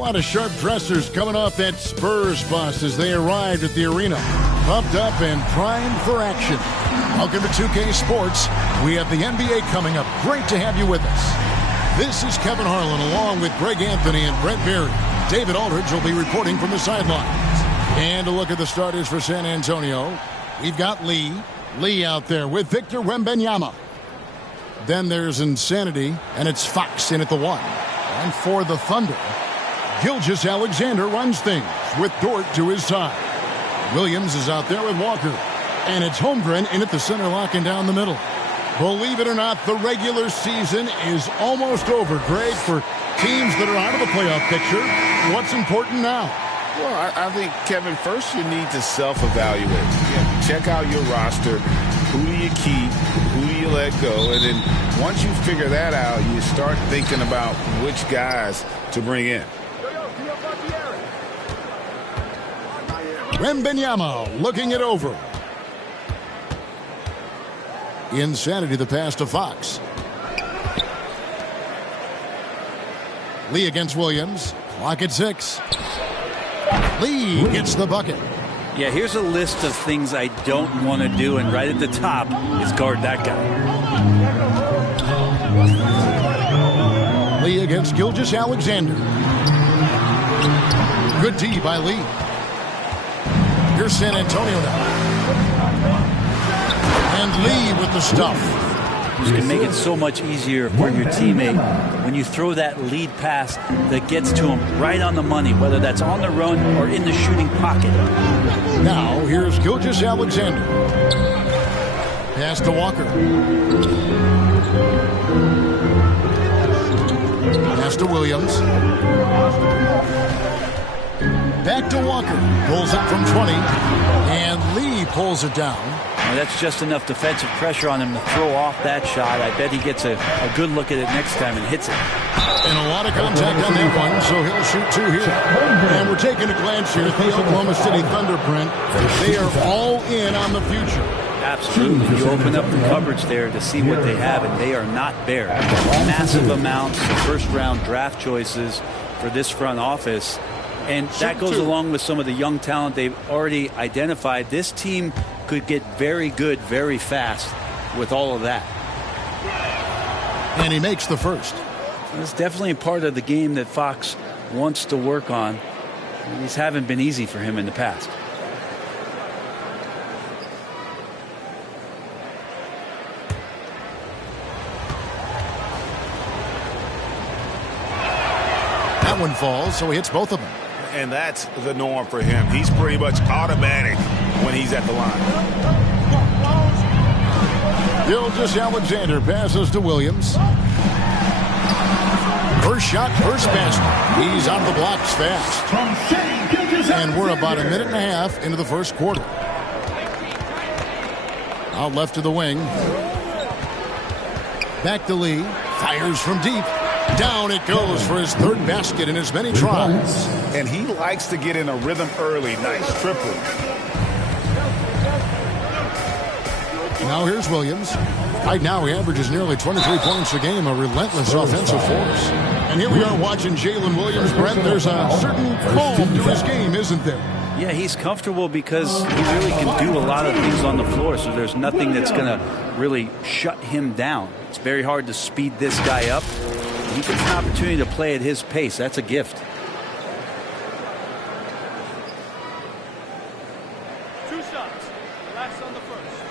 lot of sharp dressers coming off that Spurs bus as they arrived at the arena. Pumped up and primed for action. Welcome to 2K Sports. We have the NBA coming up. Great to have you with us. This is Kevin Harlan along with Greg Anthony and Brent Berry. David Aldridge will be reporting from the sidelines. And a look at the starters for San Antonio. We've got Lee. Lee out there with Victor Wembanyama. Then there's Insanity, and it's Fox in at the 1. And for the Thunder, Gilgeous-Alexander runs things with Dort to his side. Williams is out there with Walker. And it's Holmgren in at the center, locking down the middle. Believe it or not, the regular season is almost over, Greg, for teams that are out of the playoff picture. What's important now? Well, I think, Kevin, first you need to self-evaluate. Check out your roster. Who do you keep? Who do you let go? And then once you figure that out, you start thinking about which guys to bring in. Wembanyama looking it over. Insanity, the pass to Fox. Lee against Williams. Clock at 6. Lee gets the bucket. Yeah, here's a list of things I don't want to do, and right at the top is guard that guy. Lee against Gilgeous-Alexander. Good D by Lee. Here's San Antonio now. And Lee with the stuff. This can make it so much easier for your teammate when you throw that lead pass that gets to him right on the money, whether that's on the run or in the shooting pocket. Now, here's Gilgeous-Alexander. Pass to Walker. Pass to Williams. Back to Walker. Pulls it from 20. And Lee pulls it down. Well, that's just enough defensive pressure on him to throw off that shot. I bet he gets a good look at it next time and hits it. And a lot of contact on that one, so he'll shoot 2 here. And we're taking a glance here at the Oklahoma City Thunder print. They are all in on the future. Absolutely. You open up the cupboards there to see what they have, and they are not bare. Massive amounts of first-round draft choices for this front office. And that goes along with some of the young talent they've already identified. This team could get very good very fast with all of that. And he makes the first. It's definitely a part of the game that Fox wants to work on. These haven't been easy for him in the past. That one falls, so he hits both of them. And that's the norm for him. He's pretty much automatic when he's at the line. Gilgeous-Alexander passes to Williams. First shot, first basket. He's on the blocks fast. And we're about a minute and a half into the first quarter. Out left to the wing. Back to Lee. Fires from deep. Down it goes for his 3rd basket in as many tries. And he likes to get in a rhythm early. Nice triple. Now here's Williams. Right now he averages nearly 23 points a game, a relentless offensive force. And here we are watching Jalen Williams, Brent. There's a certain calm to his game, isn't there? Yeah, he's comfortable because he really can do a lot of things on the floor, so there's nothing that's going to really shut him down. It's very hard to speed this guy up. He gets an opportunity to play at his pace. That's a gift. Two shots. Relax on the first.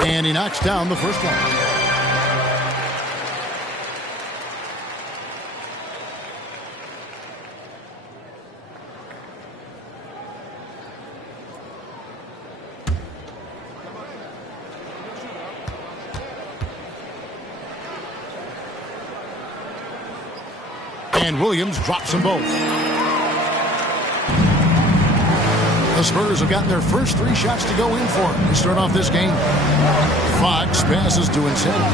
And he knocks down the first one. And Williams drops them both. The Spurs have gotten their first 3 shots to go in for him to start off this game. Fox passes to Insanity.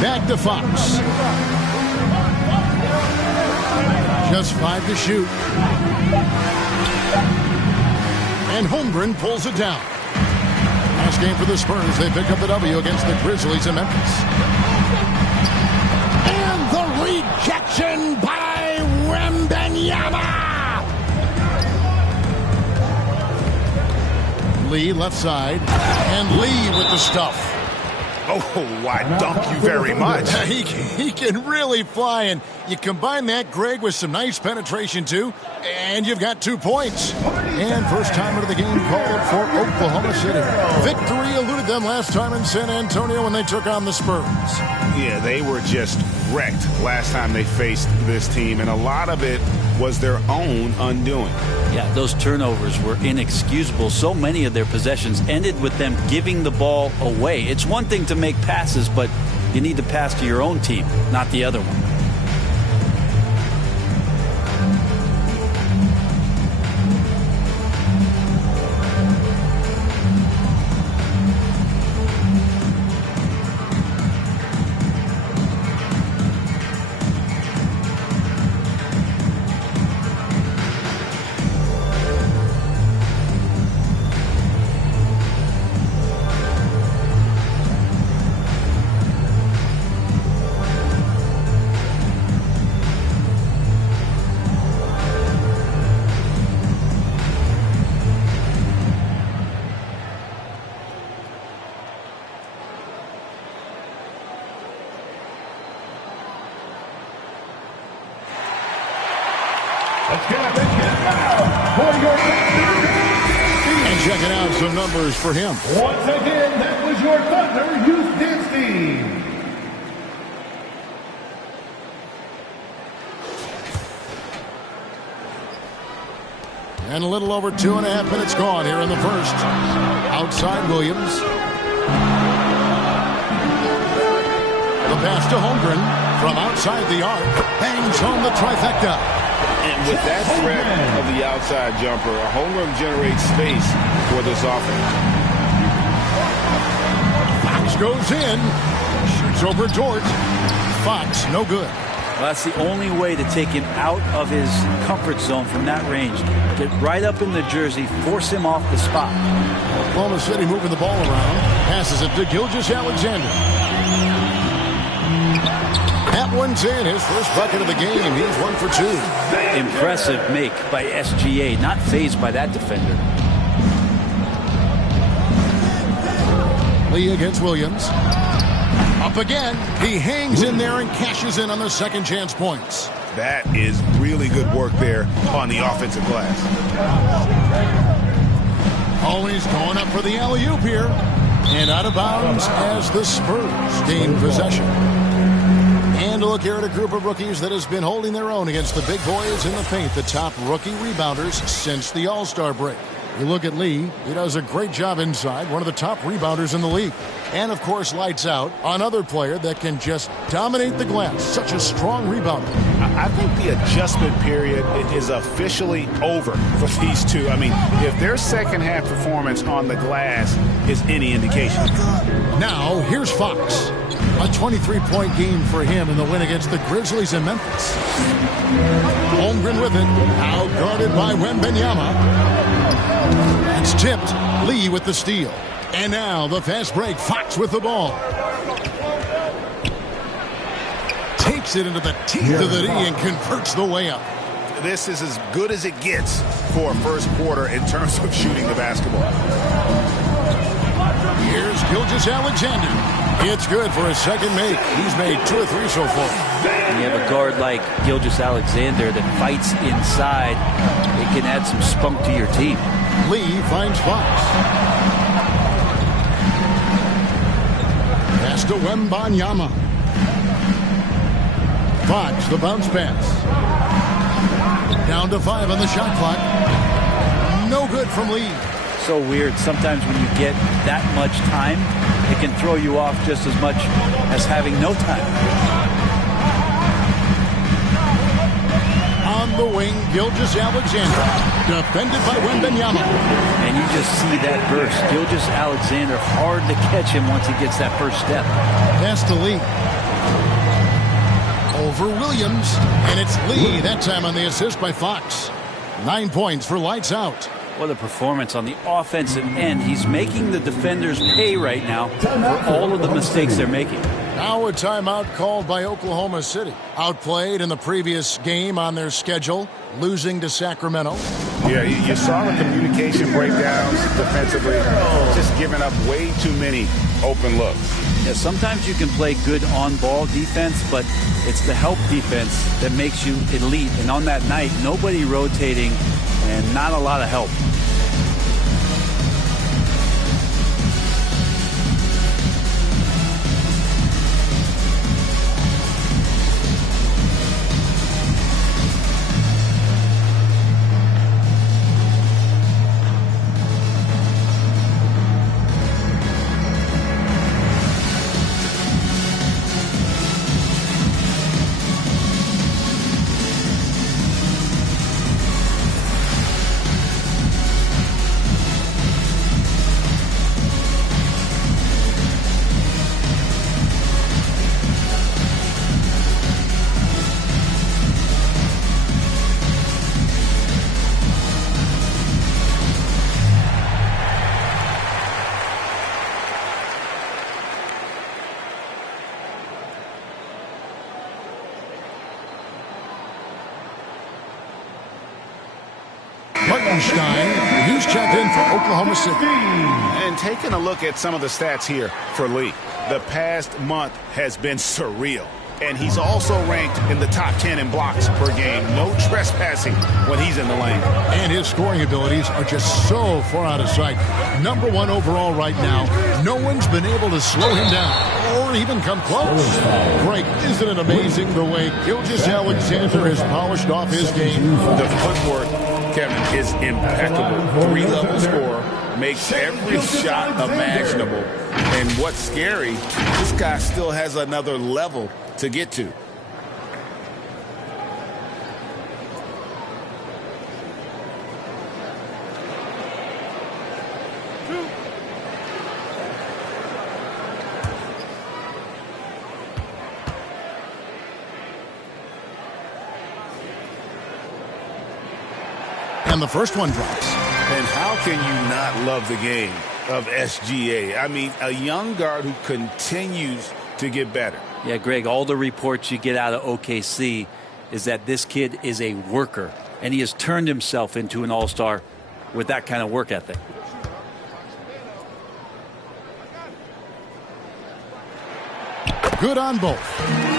Back to Fox. Just 5 to shoot. And Holmgren pulls it down. Last game for the Spurs. They pick up the W against the Grizzlies in Memphis. And the rejection by Wembanyama. Lee left side. And Lee with the stuff. Oh, I dunk you very much. He can really fly, and you combine that, Greg, with some nice penetration, too, and you've got 2 points. And first time into the game called for Oklahoma City. Victory eluded them last time in San Antonio when they took on the Spurs. Yeah, they were just wrecked last time they faced this team, and a lot of it was their own undoing. Yeah, those turnovers were inexcusable. So many of their possessions ended with them giving the ball away. It's one thing to make passes, but you need to pass to your own team, not the other one. And checking out some numbers for him. Once again, that was your Thunder, Houston. And a little over 2.5 minutes gone here in the first. Outside Williams. The pass to Holmgren from outside the arc. Bangs home the trifecta. And with that threat of the outside jumper, Holmgren generates space for this offense. Fox goes in. Shoots over Dort. Fox, no good. Well, that's the only way to take him out of his comfort zone from that range. Get right up in the jersey, force him off the spot. Oklahoma City moving the ball around. Passes it to Gilgeous-Alexander. That one's in. His first bucket of the game. He's 1 for 2. Impressive make by SGA. Not fazed by that defender. Lee against Williams. Up again. He hangs in there and cashes in on the second chance points. That is really good work there on the offensive glass. Always going up for the alley-oop here. And out of bounds as the Spurs gain possession. And a look here at a group of rookies that has been holding their own against the big boys in the paint. The top rookie rebounders since the All-Star break. You look at Lee. He does a great job inside. One of the top rebounders in the league. And, of course, lights out. Another player that can just dominate the glass. Such a strong rebounder. I think the adjustment period is officially over for these two. I mean, if their second half performance on the glass is any indication. Now, here's Fox. A 23-point game for him in the win against the Grizzlies in Memphis. Holmgren with it. Out guarded by Wembanyama. It's tipped. Lee with the steal. And now the fast break. Fox with the ball. Takes it into the teeth of the D and converts the layup. This is as good as it gets for a first quarter in terms of shooting the basketball. Here's Gilgeous-Alexander. It's good for his second make. He's made 2 or 3 so far. When you have a guard like Gilgeous-Alexander that fights inside, it can add some spunk to your team. Lee finds Fox. Pass to Wembanyama. Fox, the bounce pass. Down to 5 on the shot clock. No good from Lee. So weird. Sometimes when you get that much time, it can throw you off just as much as having no time. On the wing, Gilgeous-Alexander. Defended by Wembanyama. And you just see that burst. Gilgeous-Alexander, hard to catch him once he gets that first step. Pass to Lee. for Williams. And it's Lee, that time on the assist by Fox. 9 points for Lights Out. What a performance on the offensive end. He's making the defenders pay right now for all of the mistakes they're making. Now a timeout called by Oklahoma City. Outplayed in the previous game on their schedule, losing to Sacramento. Yeah, you saw the communication breakdowns defensively, just giving up way too many open looks. Yeah, sometimes you can play good on-ball defense, but it's the help defense that makes you elite. And on that night, nobody rotating and not a lot of help. Hartenstein, he's checked in for Oklahoma City. And taking a look at some of the stats here for Lee, the past month has been surreal. And he's also ranked in the top 10 in blocks per game. No trespassing when he's in the lane. And his scoring abilities are just so far out of sight. #1 overall right now. No one's been able to slow him down or even come close. Greg, isn't it amazing the way Gilgeous-Alexander has polished off his game? The footwork, Kevin, is impeccable. 3-level scorer, makes every shot imaginable. And what's scary, this guy still has another level to get to. And the first one drops. And how can you not love the game of SGA? I mean, a young guard who continues to get better. Yeah, Greg, all the reports you get out of OKC is that this kid is a worker, and he has turned himself into an all-star with that kind of work ethic. Good on both.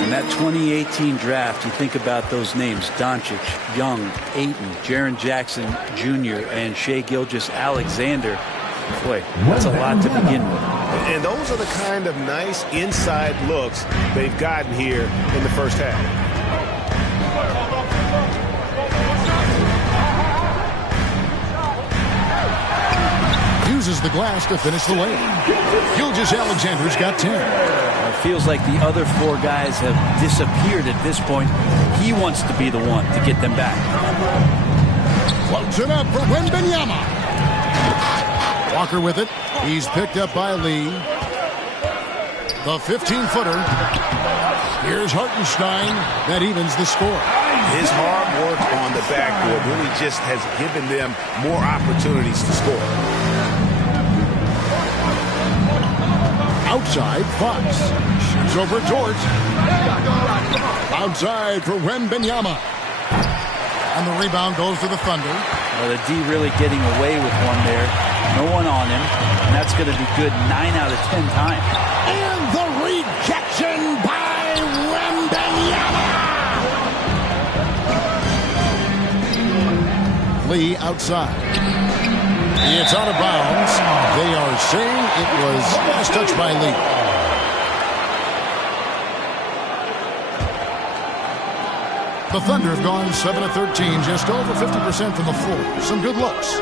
In that 2018 draft, you think about those names: Doncic, Young, Ayton, Jaren Jackson Jr., and Shai Gilgeous-Alexander. Boy, that's a lot to begin with. And those are the kind of nice inside looks they've gotten here in the first half. Uses the glass to finish the lane. Gilgeous-Alexander's got 10. It feels like the other four guys have disappeared at this point. He wants to be the one to get them back. Floats it up for Wembanyama. Walker with it. He's picked up by Lee. The 15-footer. Here's Hartenstein. That evens the score. His hard work on the backboard really just has given them more opportunities to score. Outside, Fox. Shoots over Dort. Outside for Wembanyama. And the rebound goes to the Thunder. Well, the D really getting away with one there. No one on him. And that's going to be good 9 out of 10 times. And the rejection by Wembanyama. Lee outside. It's out of bounds. They are saying it was last touched by Lee. The Thunder have gone 7 of 13, just over 50% from the floor. Some good looks.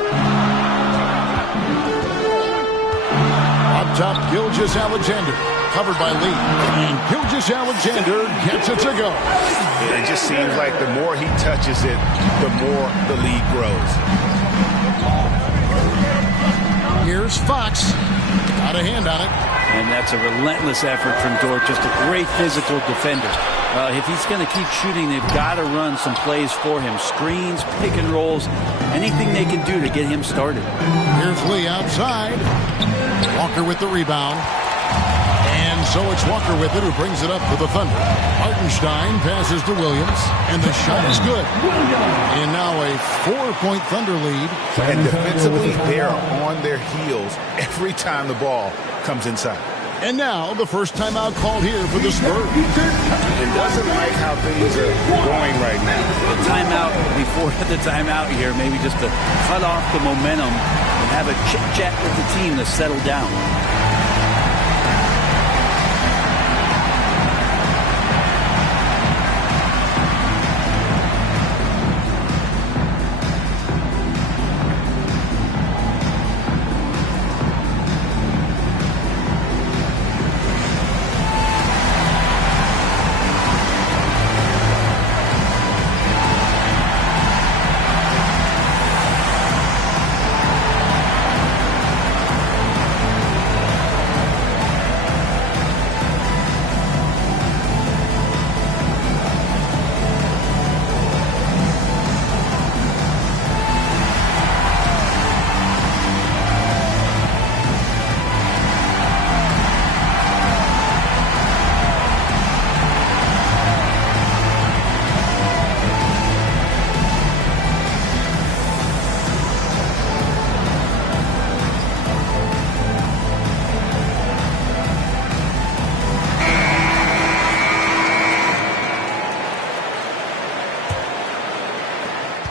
Up top, Gilgeous-Alexander, covered by Lee. And Gilgeous-Alexander gets it to go. It just seems like the more he touches it, the more the lead grows. Here's Fox. Got a hand on it. And that's a relentless effort from Dort. Just a great physical defender. If he's going to keep shooting, they've got to run some plays for him. Screens, pick and rolls, anything they can do to get him started. Here's Lee outside. Walker with the rebound. And so it's Walker with it, who brings it up for the Thunder. Hartenstein passes to Williams, and the shot is good. And now a 4-point Thunder lead. And defensively, they are on their heels every time the ball comes inside. And now the first timeout called here for the Spurs. It doesn't like how things are going right now. The timeout before the timeout here, maybe just to cut off the momentum and have a chit-chat with the team to settle down.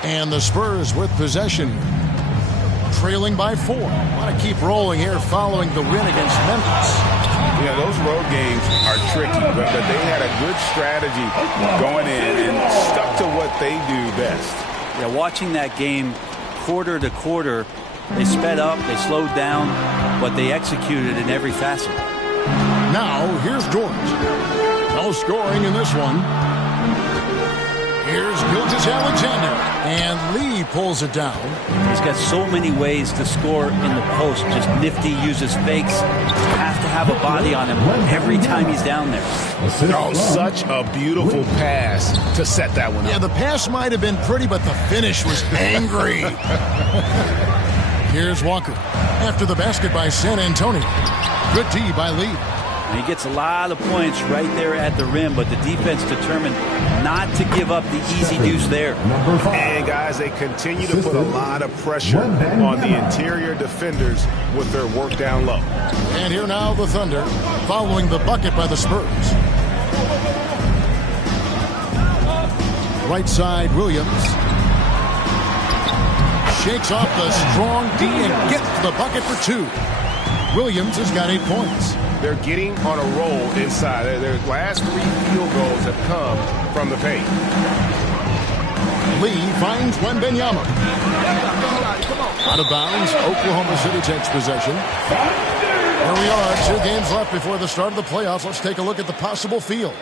And the Spurs with possession, trailing by 4. Want to keep rolling here following the win against Memphis. Yeah, those road games are tricky, but they had a good strategy going in and stuck to what they do best. Yeah, watching that game quarter to quarter, they sped up, they slowed down, but they executed in every facet. Now, here's George. No scoring in this one. Here's Gilgeous-Alexander, and Lee pulls it down. He's got so many ways to score in the post. Just nifty, uses fakes. Has to have a body on him every time he's down there. Oh, such a beautiful pass to set that one up. Yeah, the pass might have been pretty, but the finish was angry. Here's Walker. After the basket by San Antonio. Good D by Lee. And he gets a lot of points right there at the rim, but the defense determined not to give up the easy deuce there. And guys, they continue to put a lot of pressure on the interior defenders with their work down low. And here now the Thunder, following the bucket by the Spurs. Right side, Williams. Shakes off the strong D and gets the bucket for 2. Williams has got 8 points. They're getting on a roll inside. Their last 3 field goals have come from the paint. Lee finds Wembanyama. Out of bounds, Oklahoma City takes possession. Here we are, 2 games left before the start of the playoffs. Let's take a look at the possible field.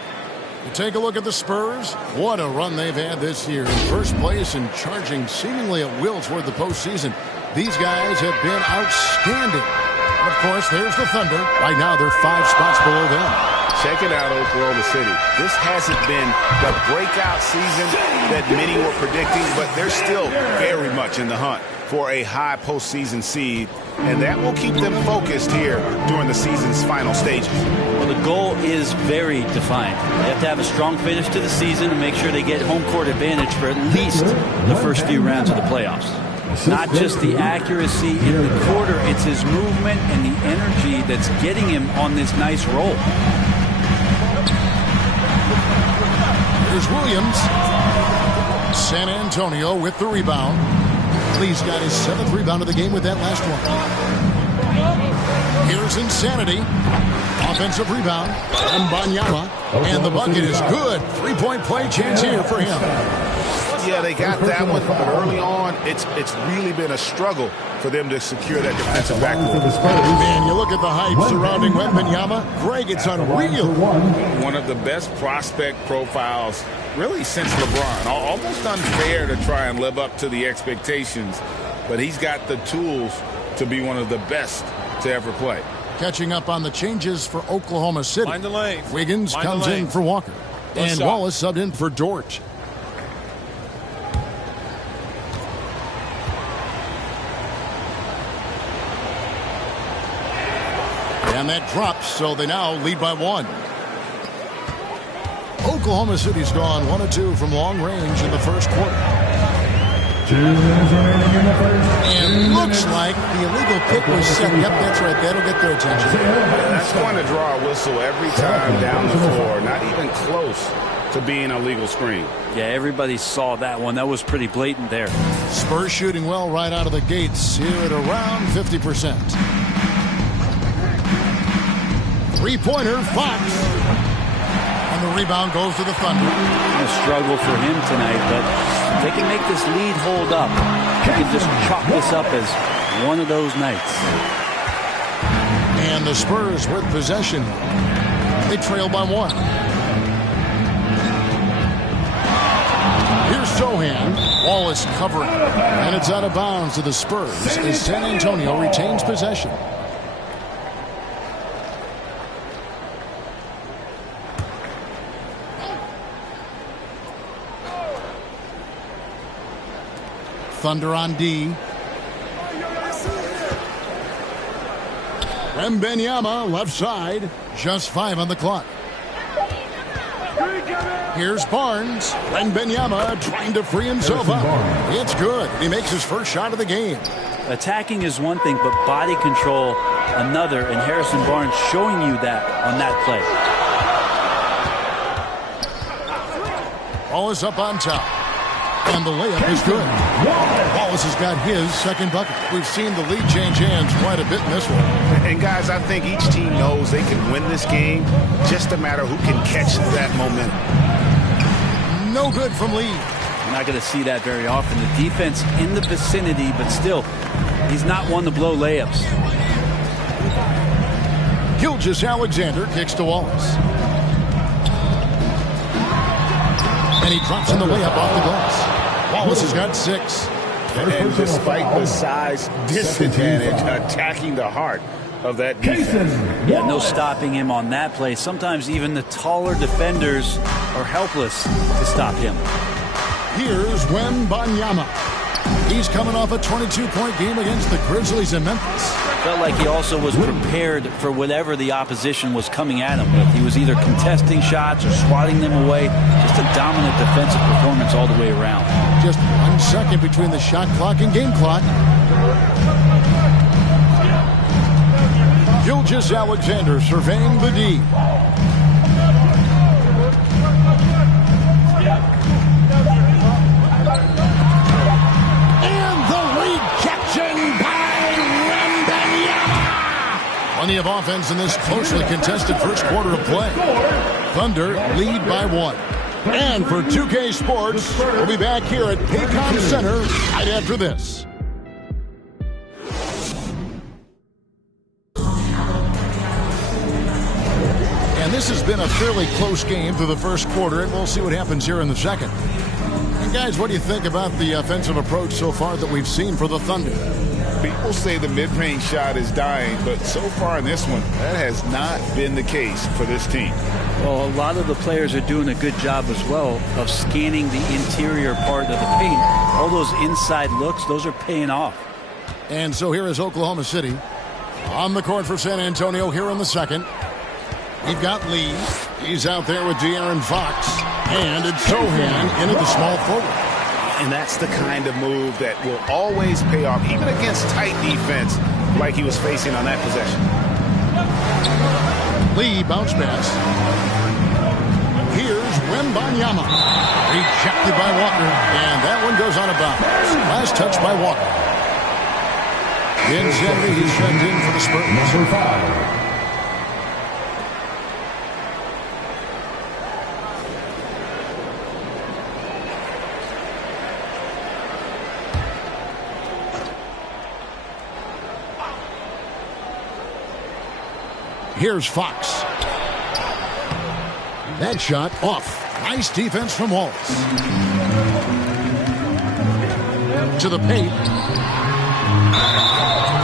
You take a look at the Spurs. What a run they've had this year. In first place and charging seemingly at will toward the postseason. These guys have been outstanding. And of course, there's the Thunder. Right now, they're 5 spots below them. Checking out Oklahoma City. This hasn't been the breakout season that many were predicting, but they're still very much in the hunt for a high postseason seed, and that will keep them focused here during the season's final stages. Well, the goal is very defined. They have to have a strong finish to the season and make sure they get home court advantage for at least the first few rounds of the playoffs. Not just the accuracy in the quarter, it's his movement and the energy that's getting him on this nice roll. Here's Williams. San Antonio with the rebound. Lee's got his 7th rebound of the game with that last one. Here's Insanity. Offensive rebound. Wembanyama. And the bucket is good. 3-point play chance here for him. Yeah, they got that one, but early on, it's really been a struggle for them to secure that defensive backcourt. Man, you look at the hype surrounding Wembanyama. Greg, it's unreal. One of the best prospect profiles really since LeBron. Almost unfair to try and live up to the expectations, but he's got the tools to be one of the best to ever play. Catching up on the changes for Oklahoma City. Mind the lane. Wiggins Mind comes the lane. in for Walker. Good And shot. Wallace subbed in for Dort. And that drops, so they now lead by 1. Oklahoma City's gone 1 of 2 from long range in the first quarter. 2 minutes remaining in the first. And looks like the illegal pick was set. Yep, that's right. That'll get their attention. That's going to draw a whistle every time down the floor. Not even close to being a legal screen. Yeah, everybody saw that one. That was pretty blatant there. Spurs shooting well right out of the gates here at around 50%. Three-pointer, Fox. And the rebound goes to the Thunder. A struggle for him tonight, but if they can make this lead hold up, they can just chalk this up as one of those nights. And the Spurs with possession. They trail by 1. Here's Sohan. Wallace covering. And it's out of bounds to the Spurs as San Antonio retains possession. Thunder on D. Wembanyama left side. Just 5 on the clock. Here's Barnes. Wembanyama trying to free himself up. It's good. He makes his first shot of the game. Attacking is one thing, but body control another, and Harrison Barnes showing you that on that play. Wallace up on top. And the layup is good. Wallace has got his second bucket. We've seen the lead change hands quite a bit in this one. And guys, I think each team knows they can win this game. Just a matter who can catch that momentum. No good from Lee. You're not going to see that very often. The defense in the vicinity, but still, he's not one to blow layups. Gilgeous-Alexander kicks to Wallace. And he drops in the layup off the glass. Wallace has got 6. And despite the size disadvantage, attacking the heart of that defense. Yeah, no stopping him on that play. Sometimes even the taller defenders are helpless to stop him. Here's Wembanyama. He's coming off a 22-point game against the Grizzlies in Memphis. Felt like he also was prepared for whatever the opposition was coming at him with. He was either contesting shots or swatting them away. Just a dominant defensive performance all the way around. Just 1 second between the shot clock and game clock. Gilgeous-Alexander surveying the D. And the rejection by Wembanyama. Plenty of offense in this closely contested first quarter of play. Thunder lead by 1. And for 2K Sports, we'll be back here at Paycom Center right after this. And this has been a fairly close game through the first quarter, and we'll see what happens here in the second. And guys, what do you think about the offensive approach so far that we've seen for the Thunder? People say the mid-range shot is dying, but so far in this one, that has not been the case for this team. Well, a lot of the players are doing a good job as well of scanning the interior part of the paint. All those inside looks, those are paying off. And so here is Oklahoma City on the court for San Antonio here in the second. We've got Lee. He's out there with De'Aaron Fox. And it's Sohan into the small forward. And that's the kind of move that will always pay off, even against tight defense like he was facing on that possession. Lee bounce pass. Here's Wembanyama. Rejected by Walker. And that one goes out of bounds. Last touch by Walker. Instead, he's checked in for the Spurs. Number 5. Here's Fox. That shot off. Nice defense from Wallace. To the paint.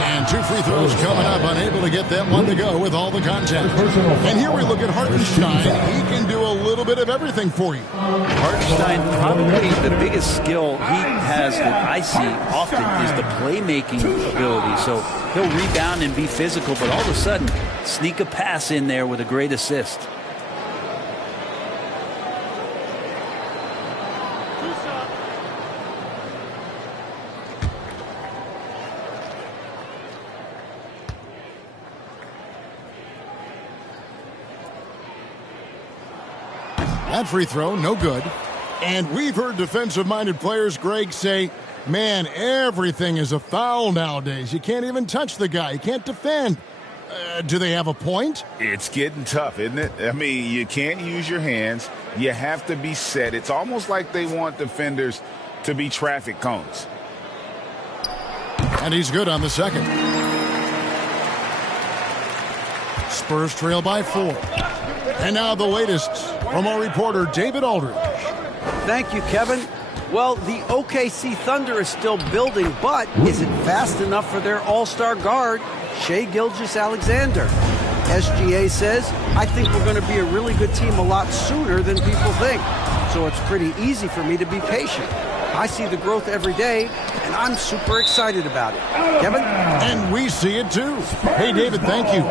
And 2 free throws coming up, unable to get that one to go with all the contact. And here we look at Hartenstein. He can do a little bit of everything for you. Hartenstein, probably the biggest skill he has that I see often is the playmaking ability. So he'll rebound and be physical, but all of a sudden sneak a pass in there with a great assist. That free throw, no good. And we've heard defensive-minded players, Greg, say, man, everything is a foul nowadays. You can't even touch the guy. You can't defend. Do they have a point? It's getting tough, isn't it? I mean, you can't use your hands. You have to be set. It's almost like they want defenders to be traffic cones. And he's good on the second. Spurs trail by 4. And now the latest from our reporter, David Aldridge. Thank you, Kevin. Well, the OKC Thunder is still building, but is it fast enough for their all-star guard, Shai Gilgeous-Alexander? SGA says, I think we're going to be a really good team a lot sooner than people think. So it's pretty easy for me to be patient. I see the growth every day, and I'm super excited about it. Kevin? And we see it too. Hey, David, thank you.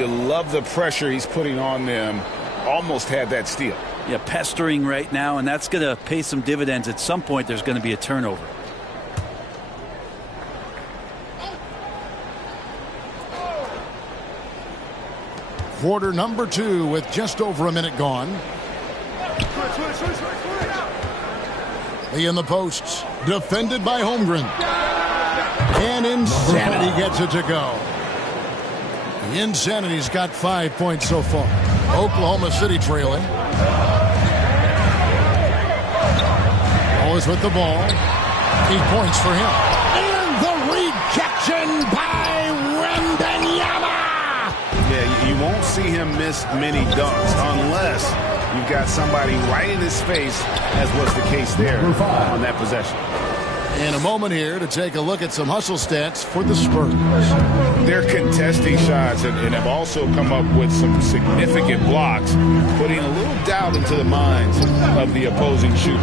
You love the pressure he's putting on them. Almost had that steal. Yeah, pestering right now, and that's going to pay some dividends. At some point, there's going to be a turnover. Quarter number 2 with just over a minute gone. Lee in the posts, defended by Holmgren. And Insanity gets it to go. Insanity's got 5 points so far. Oklahoma City trailing. Always with the ball. 8 points for him. And the rejection by Wembanyama. Yeah, you won't see him miss many dunks unless you've got somebody right in his face, as was the case there on that possession. In a moment here to take a look at some hustle stats for the Spurs. They're contesting shots and have also come up with some significant blocks, putting a little doubt into the minds of the opposing shooter.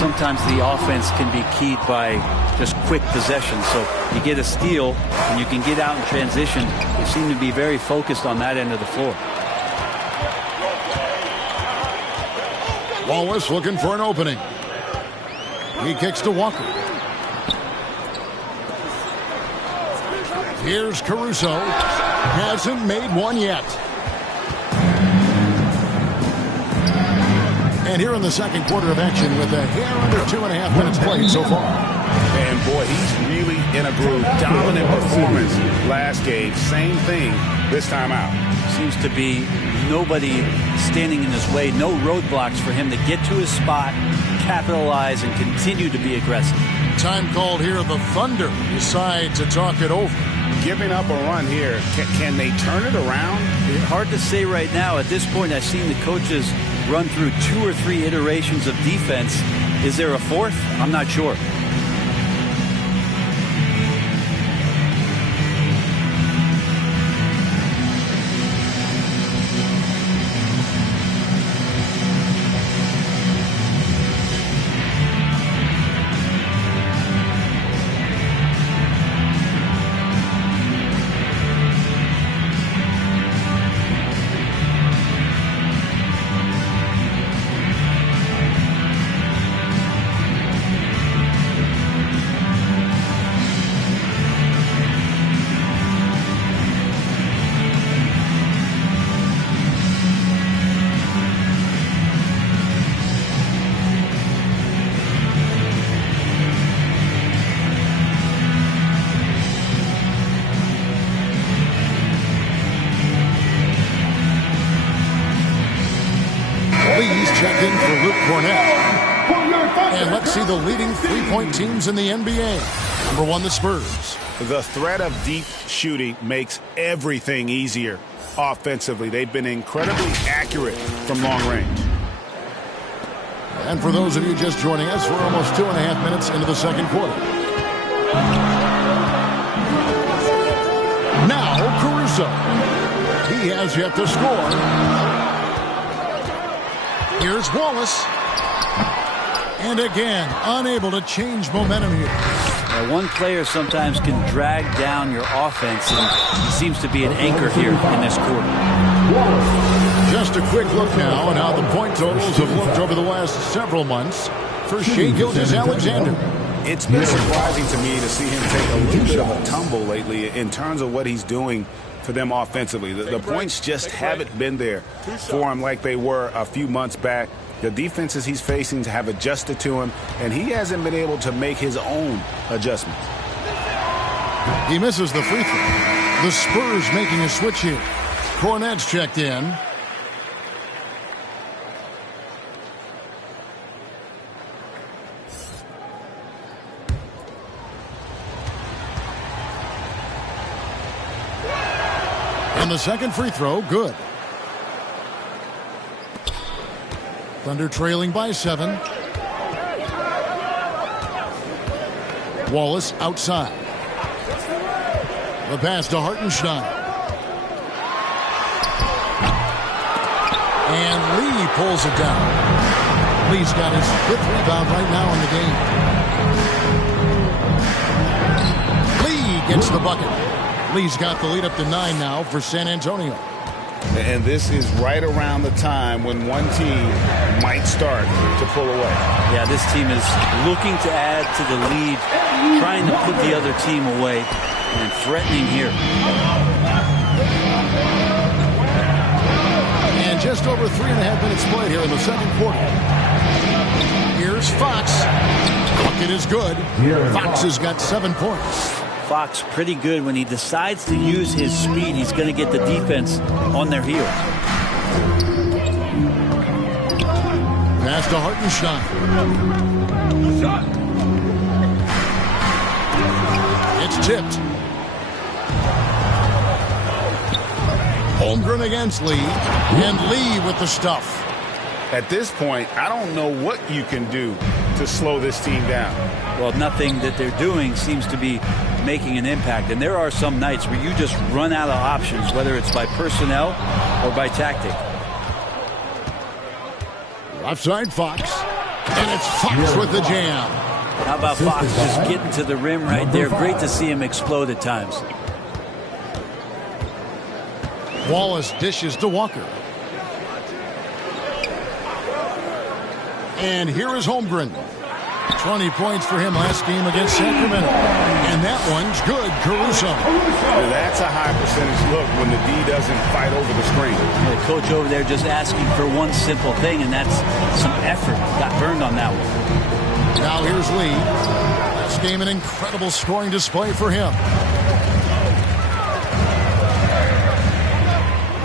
Sometimes the offense can be keyed by just quick possession. So you get a steal and you can get out in transition. They seem to be very focused on that end of the floor. Wallace looking for an opening. He kicks to Walker. Here's Caruso. Hasn't made one yet. And here in the second quarter of action with a hair under 2.5 minutes played so far. And boy, he's really in a groove. Dominant performance last game. Same thing this time out. Seems to be nobody standing in his way. No roadblocks for him to get to his spot, capitalize, and continue to be aggressive. Time called here. The Thunder decide to talk it over. Giving up a run here. Can they turn it around? It's hard to say right now. At this point, I've seen the coaches run through 2 or 3 iterations of defense. Is there a fourth? I'm not sure. Check in for Luke Cornett. And let's see the leading three-point teams in the NBA. Number 1, the Spurs. The threat of deep shooting makes everything easier offensively. They've been incredibly accurate from long range. And for those of you just joining us, we're almost 2.5 minutes into the second quarter. he has yet to score. Here's Wallace. And again, unable to change momentum here. One player sometimes can drag down your offense, and he seems to be an anchor here in this quarter. Just a quick look now on how the point totals have looked over the last several months for Shai Gilgeous-Alexander. It's been surprising to me to see him take a little bit of a tumble lately in terms of what he's doing for them offensively. The points just haven't been there for him like they were a few months back. The defenses he's facing have adjusted to him, and he hasn't been able to make his own adjustments. He misses the free throw. The Spurs making a switch here. Kornet's checked in. And the second free throw, good. Thunder trailing by 7. Wallace outside. The pass to Hartenstein. And Lee pulls it down. Lee's got his 5th rebound right now in the game. Lee gets the bucket. Lee's got the lead up to 9 now for San Antonio. And this is right around the time when one team might start to pull away. Yeah, this team is looking to add to the lead, trying to put the other team away, and threatening here. And just over 3.5 minutes played here in the second quarter. Here's Fox. Bucket is good. Fox has got 7 points. Fox pretty good when he decides to use his speed. He's going to get the defense on their heels. Pass to Hartenstein. It's tipped. Holmgren against Lee. And Lee with the stuff. At this point, I don't know what you can do to slow this team down. Well, nothing that they're doing seems to be making an impact. And there are some nights where you just run out of options, whether it's by personnel or by tactic. Offside Fox. And it's Fox with the jam. How about Fox just getting to the rim right there? Great to see him explode at times. Wallace dishes to Walker. And here is Holmgren. 20 points for him last game against Sacramento. And that one's good. Caruso. That's a high percentage look when the D doesn't fight over the screen. The coach over there just asking for one simple thing, and that's some effort. Got burned on that one. Now here's Lee. Last game, an incredible scoring display for him.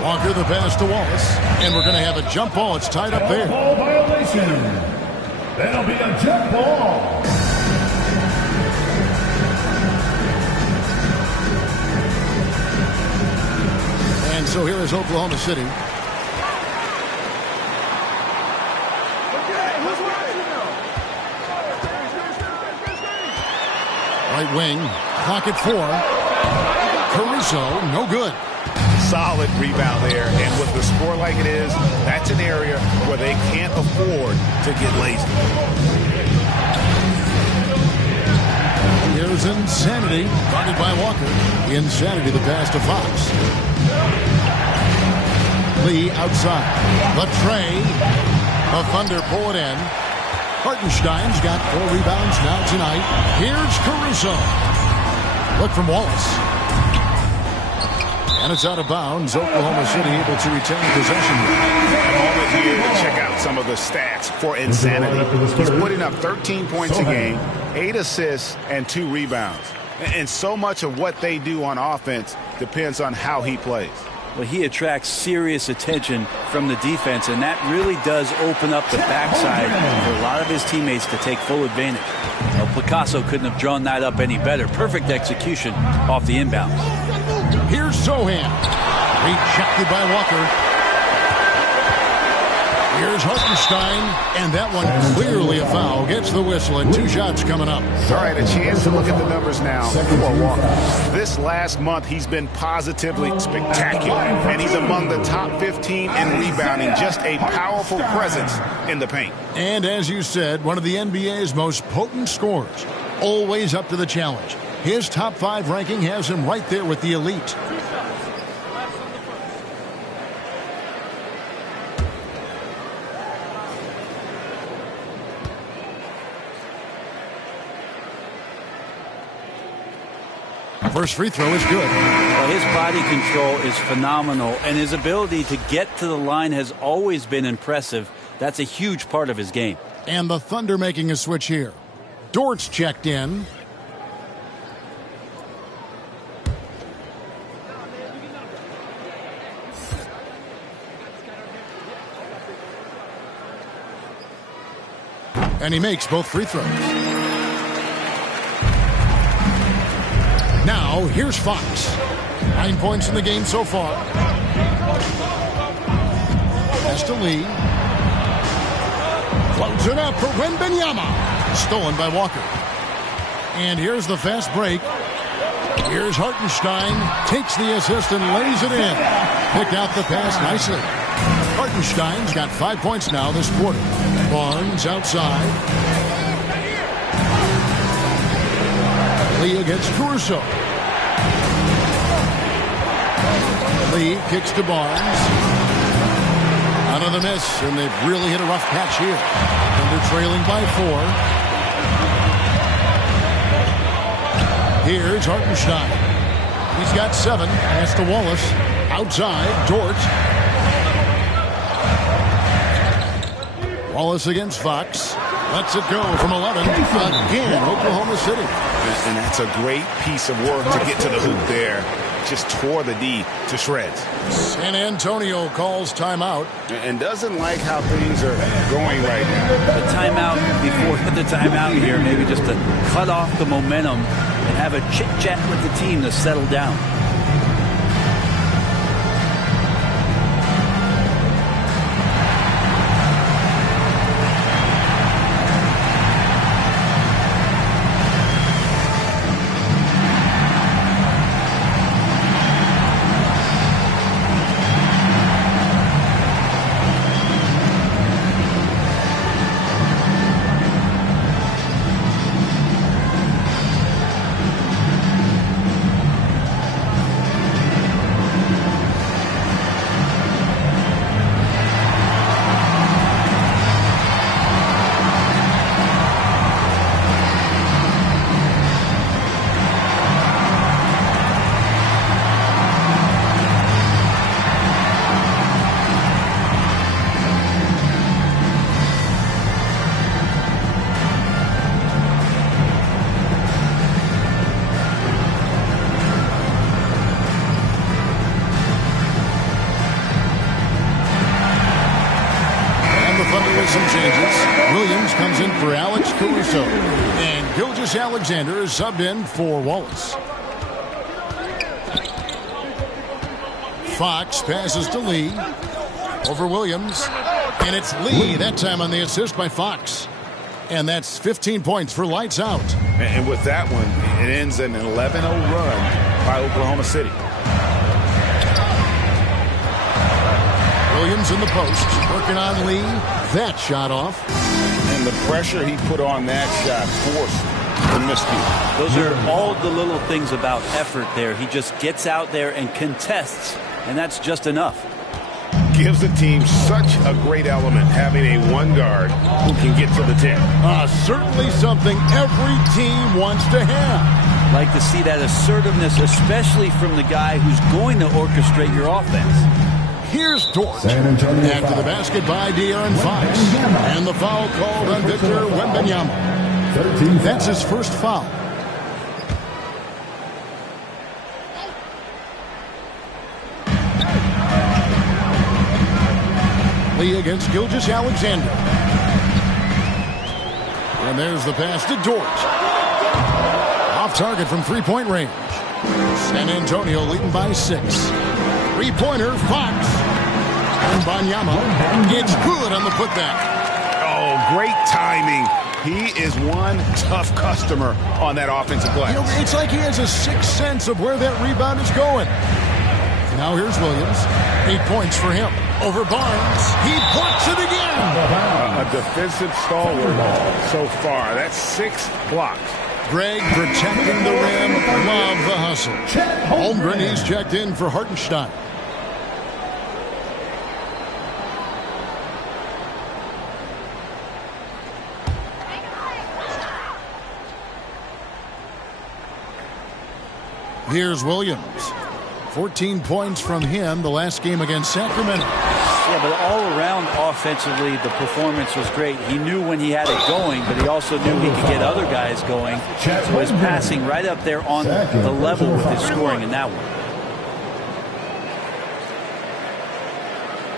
Walker the pass to Wallace. And we're going to have a jump ball. It's tied up there. Ball violation. That'll be a jump ball. And so here is Oklahoma City. Right wing, clock at 4. Caruso, no good. Solid rebound there, and with the score like it is, that's an area where they can't afford to get lazy. Here's Insanity, guarded by Walker. Insanity, the pass to Fox. Lee outside. The tray. The Thunder pull it in. Hartenstein's got 4 rebounds now tonight. Here's Caruso. Look from Wallace. And it's out of bounds. Oklahoma City able to retain possession. A moment here to check out some of the stats for Insanity. He's putting up 13 points a game, 8 assists, and 2 rebounds. And so much of what they do on offense depends on how he plays. Well, he attracts serious attention from the defense, and that really does open up the backside for a lot of his teammates to take full advantage. Well, Picasso couldn't have drawn that up any better. Perfect execution off the inbound. Here's Zohan. Rejected by Walker. Here's Hartenstein, and that one clearly a foul. Gets the whistle, and 2 shots coming up. All right, a chance to look at the numbers now for Walker. This last month, he's been positively spectacular, and he's among the top 15 in rebounding. Just a powerful presence in the paint. And as you said, one of the NBA's most potent scorers. Always up to the challenge. His top 5 ranking has him right there with the elite. First free throw is good. Well, his body control is phenomenal, and his ability to get to the line has always been impressive. That's a huge part of his game. And the Thunder making a switch here. Dort's checked in. And he makes both free throws. Now, here's Fox. 9 points in the game so far. Pass to Lee. Floats it up for Wembanyama. Stolen by Walker. And here's the fast break. Here's Hartenstein. Takes the assist and lays it in. Picked out the pass nicely. Hartenstein's got 5 points now this quarter. Barnes outside. Lee against Caruso. Lee kicks to Barnes. Another miss, and they've really hit a rough patch here. And they're trailing by 4. Here's Hartenstein. He's got 7. Pass to Wallace. Outside, Dort. Wallace against Fox. Lets it go from 11. Again, Oklahoma City. And that's a great piece of work to get to the hoop there. Just tore the D to shreds. San Antonio calls timeout. And doesn't like how things are going right now. The timeout before the timeout here, maybe just to cut off the momentum and have a chit-chat with the team to settle down. Some changes. Williams comes in for Alex Caruso. And Gilgeous-Alexander is subbed in for Wallace. Fox passes to Lee. Over Williams. And it's Lee that time on the assist by Fox. And that's 15 points for lights out. And with that one, it ends an 11-0 run by Oklahoma City. Williams in the post, working on Lee. That shot off. And the pressure he put on that shot forced the miscue. Those are all the little things about effort there. He just gets out there and contests, and that's just enough. Gives the team such a great element having a one guard who can get to the 10. Certainly something every team wants to have. Like to see that assertiveness, especially from the guy who's going to orchestrate your offense. Here's Dort. After the basket by De'Aaron Fox. And the foul called on Victor Wembanyama. That's his first foul. Lee against Gilgeous-Alexander. And there's the pass to Dort. Off target from three-point range. San Antonio leading by 6. Three-pointer, Fox. Wembanyama. It's good on the putback. Oh, great timing. He is one tough customer on that offensive glass. It's like he has a sixth sense of where that rebound is going. Now here's Williams. 8 points for him. Over Barnes. He blocks it again. A defensive stalwart so far. That's 6 blocks. Greg protecting the rim. Love the hustle. Holmgren, he's checked in for Hartenstein. Here's Williams. 14 points from him the last game against Sacramento. Yeah, but all around offensively, the performance was great. He knew when he had it going, but he also knew he could get other guys going. So his passing right up there on the level with his scoring in that one.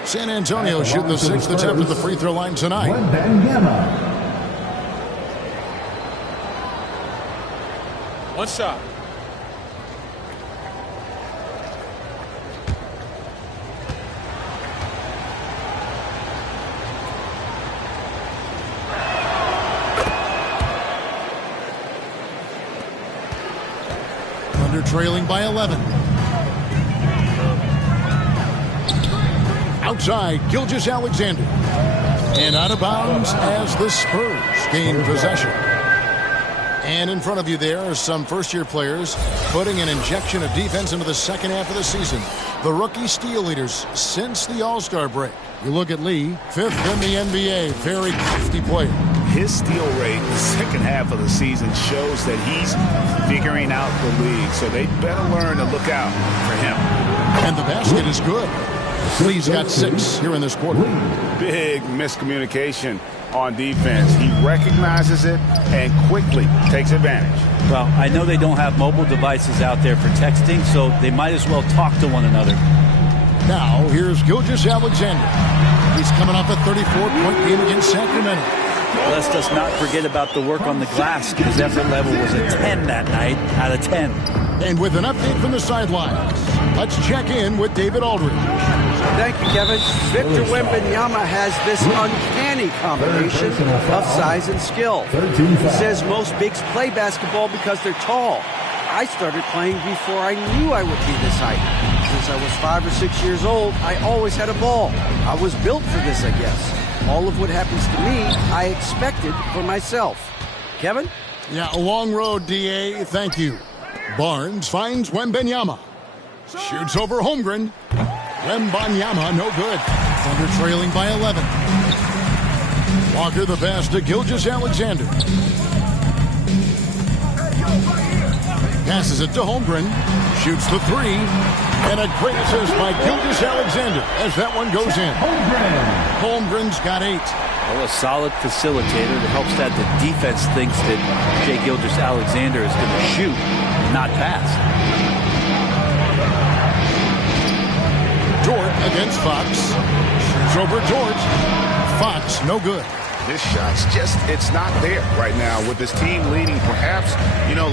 San Antonio shooting the 6th attempt at the free throw line tonight. One shot. Thunder trailing by 11. Outside, Gilgeous-Alexander. And out of bounds as the Spurs gain possession. And in front of you there are some first-year players putting an injection of defense into the second half of the season. The rookie steal leaders since the All-Star break. You look at Lee, 5th in the NBA, very crafty player. His steal rate the second half of the season shows that he's figuring out the league, so they better learn to look out for him. And the basket is good. Lee's got 6 here in this quarter. Big miscommunication on defense. He recognizes it and quickly takes advantage. Well, I know they don't have mobile devices out there for texting, so they might as well talk to one another. Now, here's Gilgeous-Alexander. He's coming off a 34-point game against Sacramento. Let's just not forget about the work on the glass. His effort level was a 10 that night out of 10. And with an update from the sidelines, let's check in with David Aldridge. Thank you, Kevin. Victor Wembanyama has this uncanny combination of size and skill. He says most bigs play basketball because they're tall. I started playing before I knew I would be this height. Since I was 5 or 6 years old, I always had a ball. I was built for this, I guess. All of what happens to me, I expected for myself. Kevin? Yeah, a long road, D.A. Thank you. Barnes finds Wembanyama. Shoots over Holmgren. Wembanyama, no good. Thunder trailing by 11. Walker the pass to Gilgeous-Alexander. Passes it to Holmgren. Shoots the 3. And a great assist by Gilgeous-Alexander as that one goes in. Holmgren's got 8. Well, a solid facilitator that helps that the defense thinks that Shai Gilgeous-Alexander is going to shoot, not pass. Dort against Fox. Shoots over Dort. Fox, no good. This shot's just, it's not there right now with this team leading. Perhaps,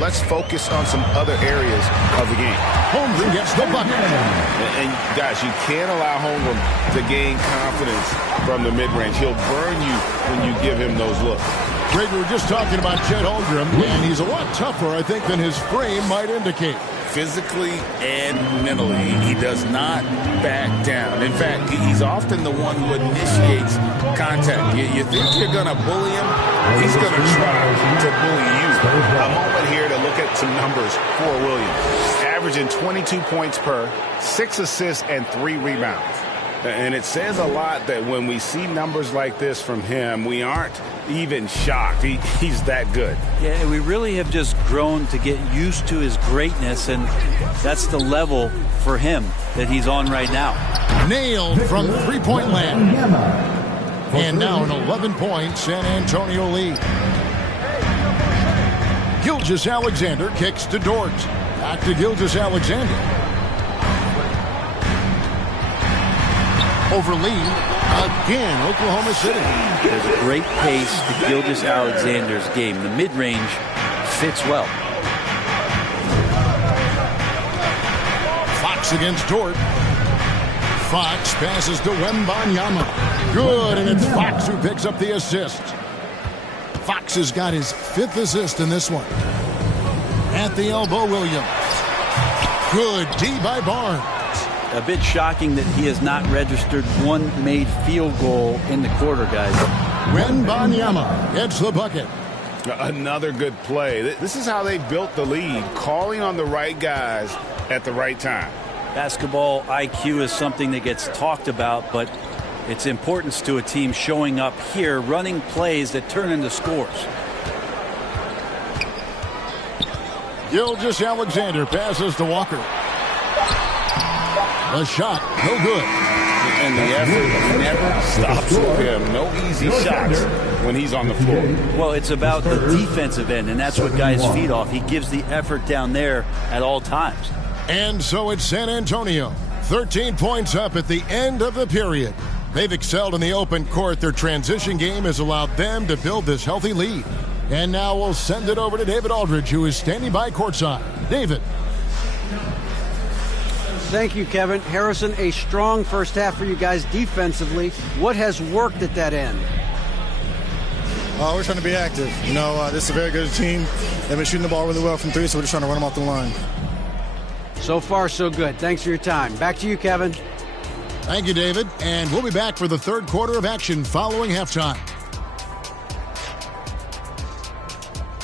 let's focus on some other areas of the game. Holmgren gets the bucket. And guys, you can't allow Holmgren to gain confidence from the mid-range. He'll burn you when you give him those looks. Greg, we were just talking about Chet Holmgren, and he's a lot tougher, I think, than his frame might indicate. Physically and mentally, he does not back down. In fact, he's often the one who initiates contact. You think you're going to bully him? He's going to try to bully you. A moment here to look at some numbers for Williams. Averaging 22 points per, 6 assists, and 3 rebounds. And it says a lot that when we see numbers like this from him, we aren't even shocked. He's that good. Yeah, we really have just grown to get used to his greatness, and that's the level for him that he's on right now. Nailed from three-point land. And now an 11-point San Antonio lead. Gilgeous-Alexander kicks to Dort. Back to Gilgeous-Alexander. Over Lee. Again, Oklahoma City. There's a great pace to Gilgeous-Alexander's game. The mid-range fits well. Fox against Dort. Fox passes to Wembanyama. Good, and it's Fox who picks up the assist. Fox has got his 5th assist in this one. At the elbow, Williams. Good D by Barnes. A bit shocking that he has not registered one made field goal in the quarter, guys. Wembanyama gets the bucket. Another good play. This is how they built the lead, calling on the right guys at the right time. Basketball IQ is something that gets talked about, but its importance to a team showing up here, running plays that turn into scores. Gilgeous-Alexander passes to Walker. The shot, no good. And the effort never stops with him. No easy shots when he's on the floor. Well, it's about the defensive end, and that's what guys feed off. He gives the effort down there at all times. And so it's San Antonio. 13 points up at the end of the period. They've excelled in the open court. Their transition game has allowed them to build this healthy lead. And now we'll send it over to David Aldridge, who is standing by courtside. David. Thank you, Kevin. Harrison, a strong first half for you guys defensively. What has worked at that end? We're trying to be active. This is a very good team. They've been shooting the ball really well from 3, so we're just trying to run them off the line. So far, so good. Thanks for your time. Back to you, Kevin. Thank you, David. And we'll be back for the third quarter of action following halftime.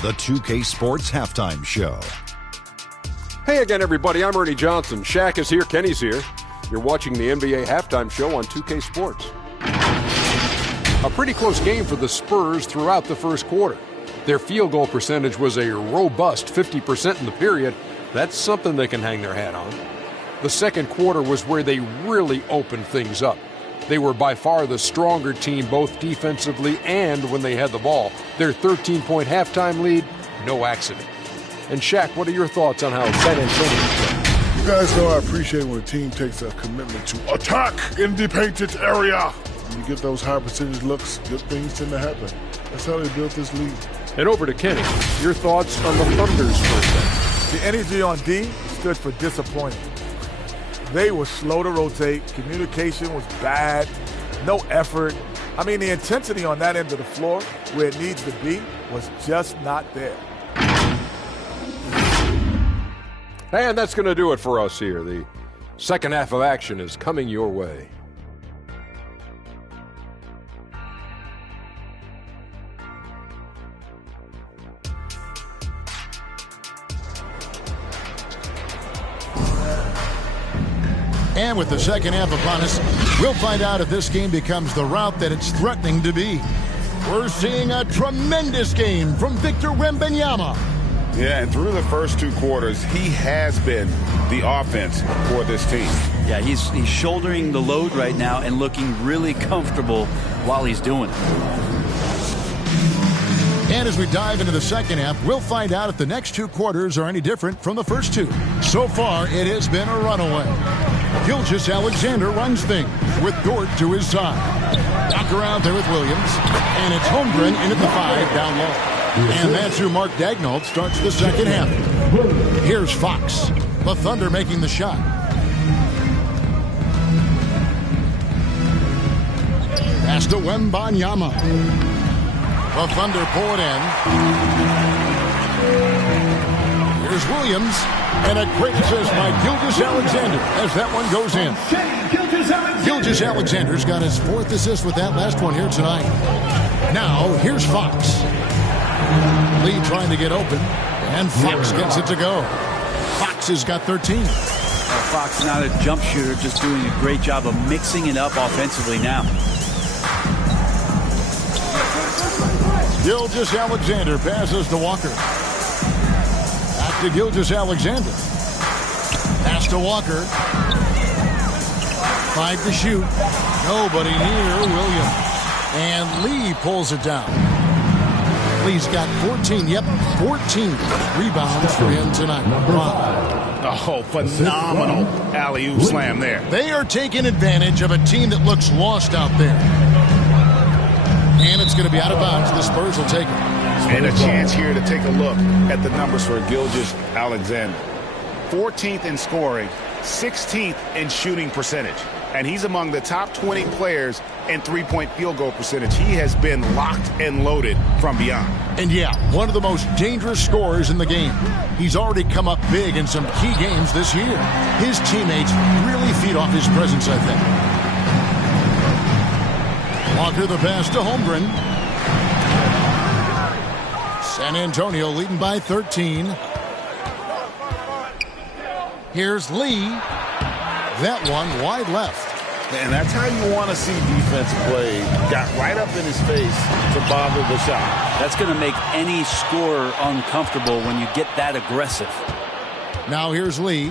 The 2K Sports Halftime Show. Hey again, everybody. I'm Ernie Johnson. Shaq is here. Kenny's here. You're watching the NBA Halftime Show on 2K Sports. A pretty close game for the Spurs throughout the first quarter. Their field goal percentage was a robust 50% in the period. That's something they can hang their hat on. The second quarter was where they really opened things up. They were by far the stronger team, both defensively and when they had the ball. Their 13-point halftime lead, no accident. And Shaq, what are your thoughts on how San Antonio played? You guys know I appreciate when a team takes a commitment to attack in the painted area. When you get those high percentage looks, good things tend to happen. That's how they built this league. And over to Kenny. Your thoughts on the Thunder's first half? The energy on D stood for disappointing. They were slow to rotate. Communication was bad. No effort. I mean, the intensity on that end of the floor, where it needs to be, was just not there. And that's going to do it for us here. The second half of action is coming your way. And with the second half upon us, we'll find out if this game becomes the route that it's threatening to be. We're seeing a tremendous game from Victor Wembanyama. Yeah, and through the first 2 quarters, he has been the offense for this team. Yeah, he's shouldering the load right now and looking really comfortable while he's doing it. And as we dive into the second half, we'll find out if the next 2 quarters are any different from the first 2. So far, it has been a runaway. Gilgeous-Alexander runs things with Dort to his side. Back around there with Williams. And it's Holmgren in at the 5 down low. And that's who Mark Daigneault starts the second half. Here's Fox. The Thunder making the shot. Pass to Wembanyama. The Thunder pull it in. Here's Williams. And a great assist by Gilgeous-Alexander as that one goes in. Gilgeous-Alexander's got his 4th assist with that last one here tonight. Now, here's Fox. Lee trying to get open, and Fox gets it to go. Fox has got 13. Fox not a jump shooter, just doing a great job of mixing it up offensively now. Gilgeous-Alexander passes to Walker. Back to Gilgeous-Alexander. Pass to Walker. 5 to shoot. Nobody near Williams. And Lee pulls it down. Lee's got 14 rebounds for him tonight. Wow. Oh, phenomenal alley-oop slam there. They are taking advantage of a team that looks lost out there. And it's going to be out of bounds. The Spurs will take it. And a chance here to take a look at the numbers for Gilgeous-Alexander. 14th in scoring 16th in shooting percentage. And he's among the top 20 players in three-point field goal percentage. He has been locked and loaded from beyond. And yeah, one of the most dangerous scorers in the game. He's already come up big in some key games this year. His teammates really feed off his presence, I think. Walker the pass to Holmgren. San Antonio leading by 13. Here's Lee. That one wide left. And that's how you want to see defense play. Got right up in his face to bother the shot. That's going to make any scorer uncomfortable when you get that aggressive. Now here's Lee.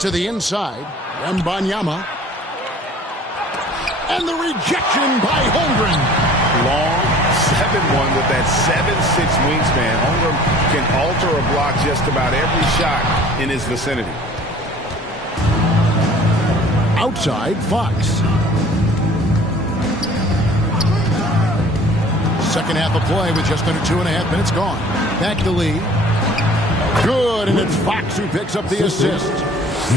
To the inside. Wembanyama. And the rejection by Holmgren. Long 7-1 with that 7'6" wingspan. Holmgren can alter a block just about every shot in his vicinity. Outside, Fox. Second half of play with just under 2.5 minutes gone. Back to Lee. Good, and it's Fox who picks up the assist.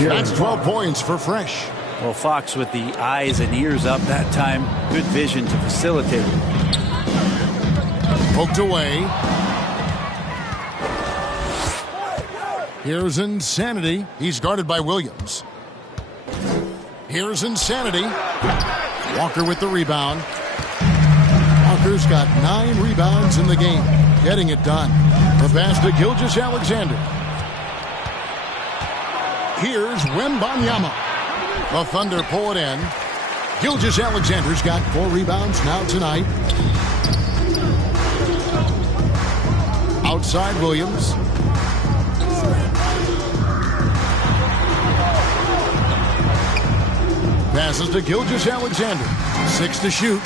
That's 12 points for Fresh. Well, Fox with the eyes and ears up that time. Good vision to facilitate it. Poked away. Here's Insanity. He's guarded by Williams. Here's Insanity. Walker with the rebound. Walker's got 9 rebounds in the game. Getting it done. The pass to Gilgeous-Alexander. Here's Wembanyama. The Thunder pull it in. Gilgeous-Alexander's got 4 rebounds now tonight. Outside Williams. Passes to Gilgeous-Alexander. 6 to shoot.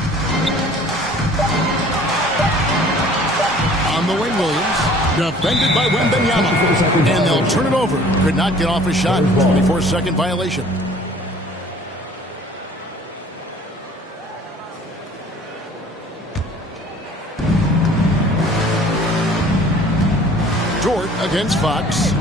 On the wing, Williams. Defended by Wembanyama. And they'll turn it over. Could not get off a shot. 24-second violation. Dort against Fox.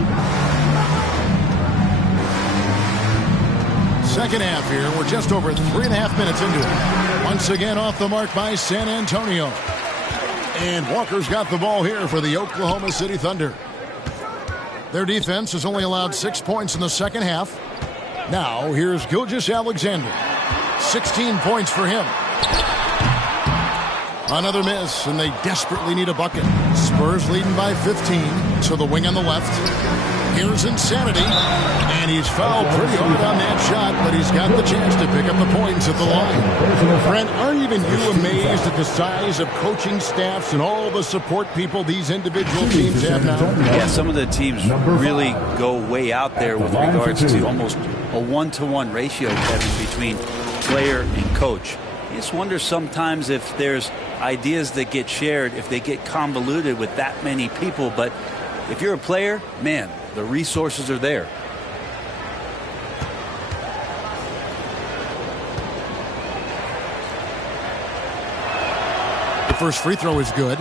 Second half here. We're just over 3.5 minutes into it. Once again off the mark by San Antonio. And Walker's got the ball here for the Oklahoma City Thunder. Their defense has only allowed 6 points in the second half. Now here's Gilgeous-Alexander. 16 points for him. Another miss, and they desperately need a bucket. Spurs leading by 15 to the wing on the left. Here's Insanity, and he's fouled pretty hard on that shot, but he's got the chance to pick up the points at the line. Brent, aren't even you amazed at the size of coaching staffs and all the support people these individual teams have now? Yeah, some of the teams really go way out there with regards to almost a 1-to-1 ratio, Kevin, between player and coach. You just wonder sometimes if there's ideas that get shared, if they get convoluted with that many people. But if you're a player, man, the resources are there. The first free throw is good.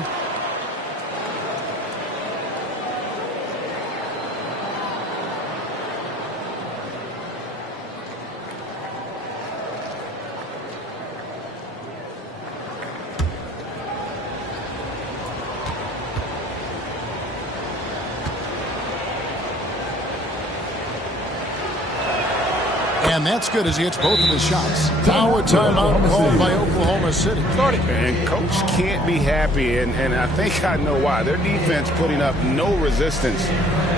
And that's good as he hits both of his shots. Now a timeout called by Oklahoma City. And coach can't be happy, and I think I know why. Their defense putting up no resistance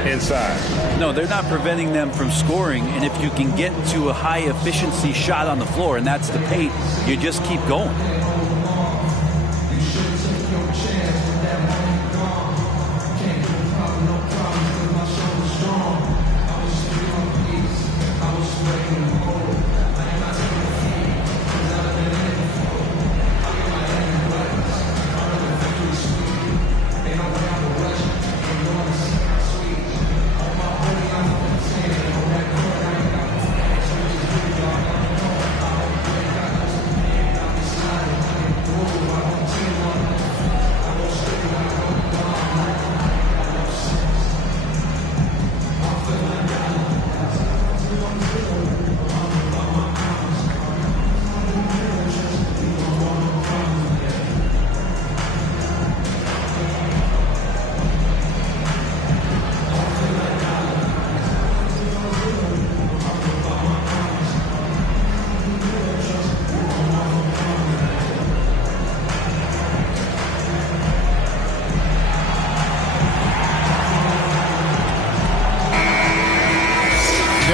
inside. No, they're not preventing them from scoring, and if you can get to a high-efficiency shot on the floor, and that's the paint, you just keep going.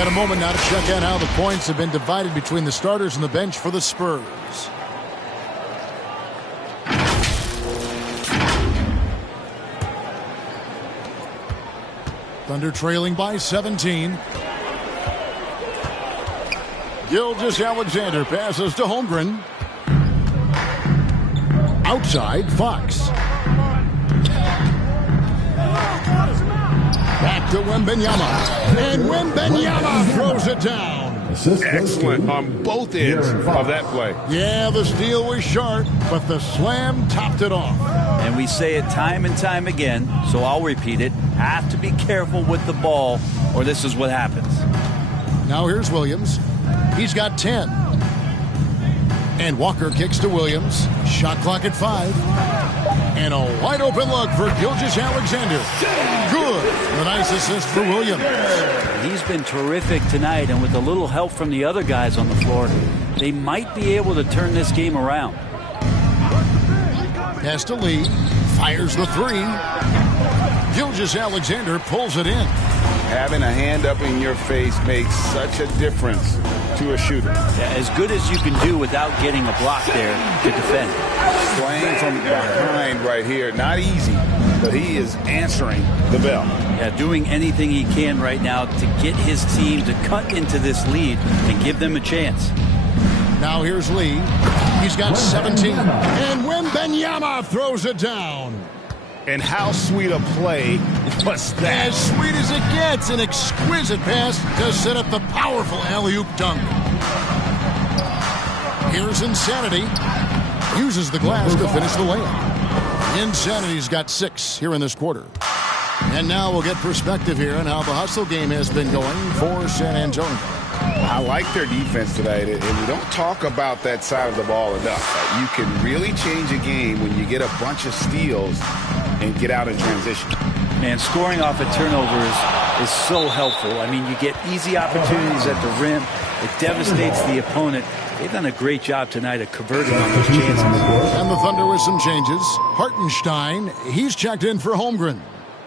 got a moment now to check out how the points have been divided between the starters and the bench for the Spurs. Thunder trailing by 17. Gilgeous-Alexander passes to Holmgren. Outside, Fox. Back to Wembanyama. And Wembanyama throws it down. Excellent on both ends of that play. Yeah, the steal was sharp, but the slam topped it off. And we say it time and time again, so I'll repeat it. Have to be careful with the ball, or this is what happens. Now here's Williams. He's got 10. And Walker kicks to Williams. Shot clock at 5. And a wide open look for Gilgeous-Alexander. Good. A nice assist for Williams. He's been terrific tonight, and with a little help from the other guys on the floor, they might be able to turn this game around. Pass to Lee. Fires the 3. Gilgeous-Alexander pulls it in. Having a hand up in your face makes such a difference to a shooter. Yeah, as good as you can do without getting a block there to defend. Playing from behind right here, not easy, but he is answering the bell. Yeah, doing anything he can right now to get his team to cut into this lead and give them a chance. Now here's Lee. He's got 17. And Wembanyama throws it down. And how sweet a play was that? As sweet as it gets. An exquisite pass to set up the powerful alley-oop dunk. Here's Insanity. Uses the glass to finish the layup. Insanity's got 6 here in this quarter. And now we'll get perspective here on how the hustle game has been going for San Antonio. I like their defense tonight, and we don't talk about that side of the ball enough. You can really change a game when you get a bunch of steals and get out in transition. Man, scoring off of turnovers is so helpful. I mean, you get easy opportunities at the rim. It devastates the opponent. They've done a great job tonight of converting on those chances. And the Thunder with some changes. Hartenstein, he's checked in for Holmgren.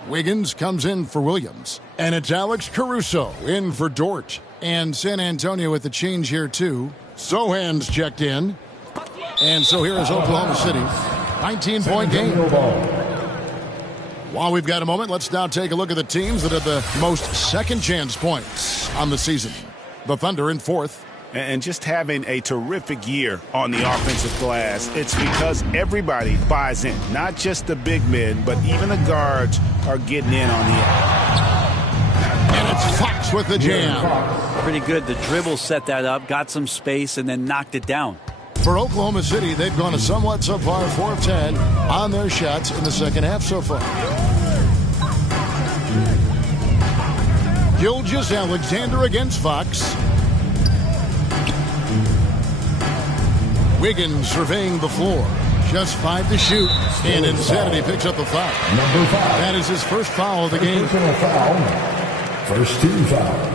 Wiggins comes in for Williams. And it's Alex Caruso in for Dort. And San Antonio with the change here, too. Sohan's checked in. And so here is Oklahoma City. 19-point game. While we've got a moment, let's now take a look at the teams that have the most second-chance points on the season. The Thunder in 4th. And just having a terrific year on the offensive glass, it's because everybody buys in. Not just the big men, but even the guards are getting in on the end. And it's Fox with the jam. Pretty good. The dribble set that up, got some space, and then knocked it down. For Oklahoma City, they've gone a somewhat subpar 4 of 10 on their shots in the second half so far. Gilgeous-Alexander against Fox. Wiggins surveying the floor. Just 5 to shoot. And Insanity picks up the foul. Number 5. That is his first foul of the game. First team foul.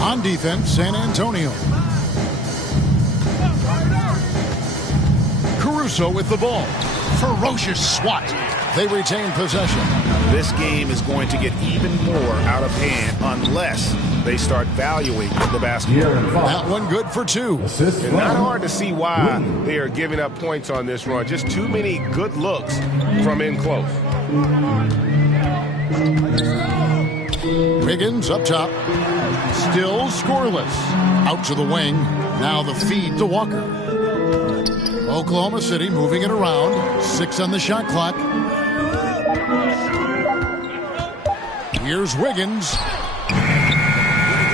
On defense, San Antonio. Caruso with the ball. Ferocious swat. They retain possession. This game is going to get even more out of hand unless they start valuing the basketball. That one good for 2. It's not hard to see why they are giving up points on this run. Just too many good looks from in close. Wiggins up top. Still scoreless. Out to the wing. Now the feed to Walker. Oklahoma City moving it around. 6 on the shot clock. Here's Wiggins.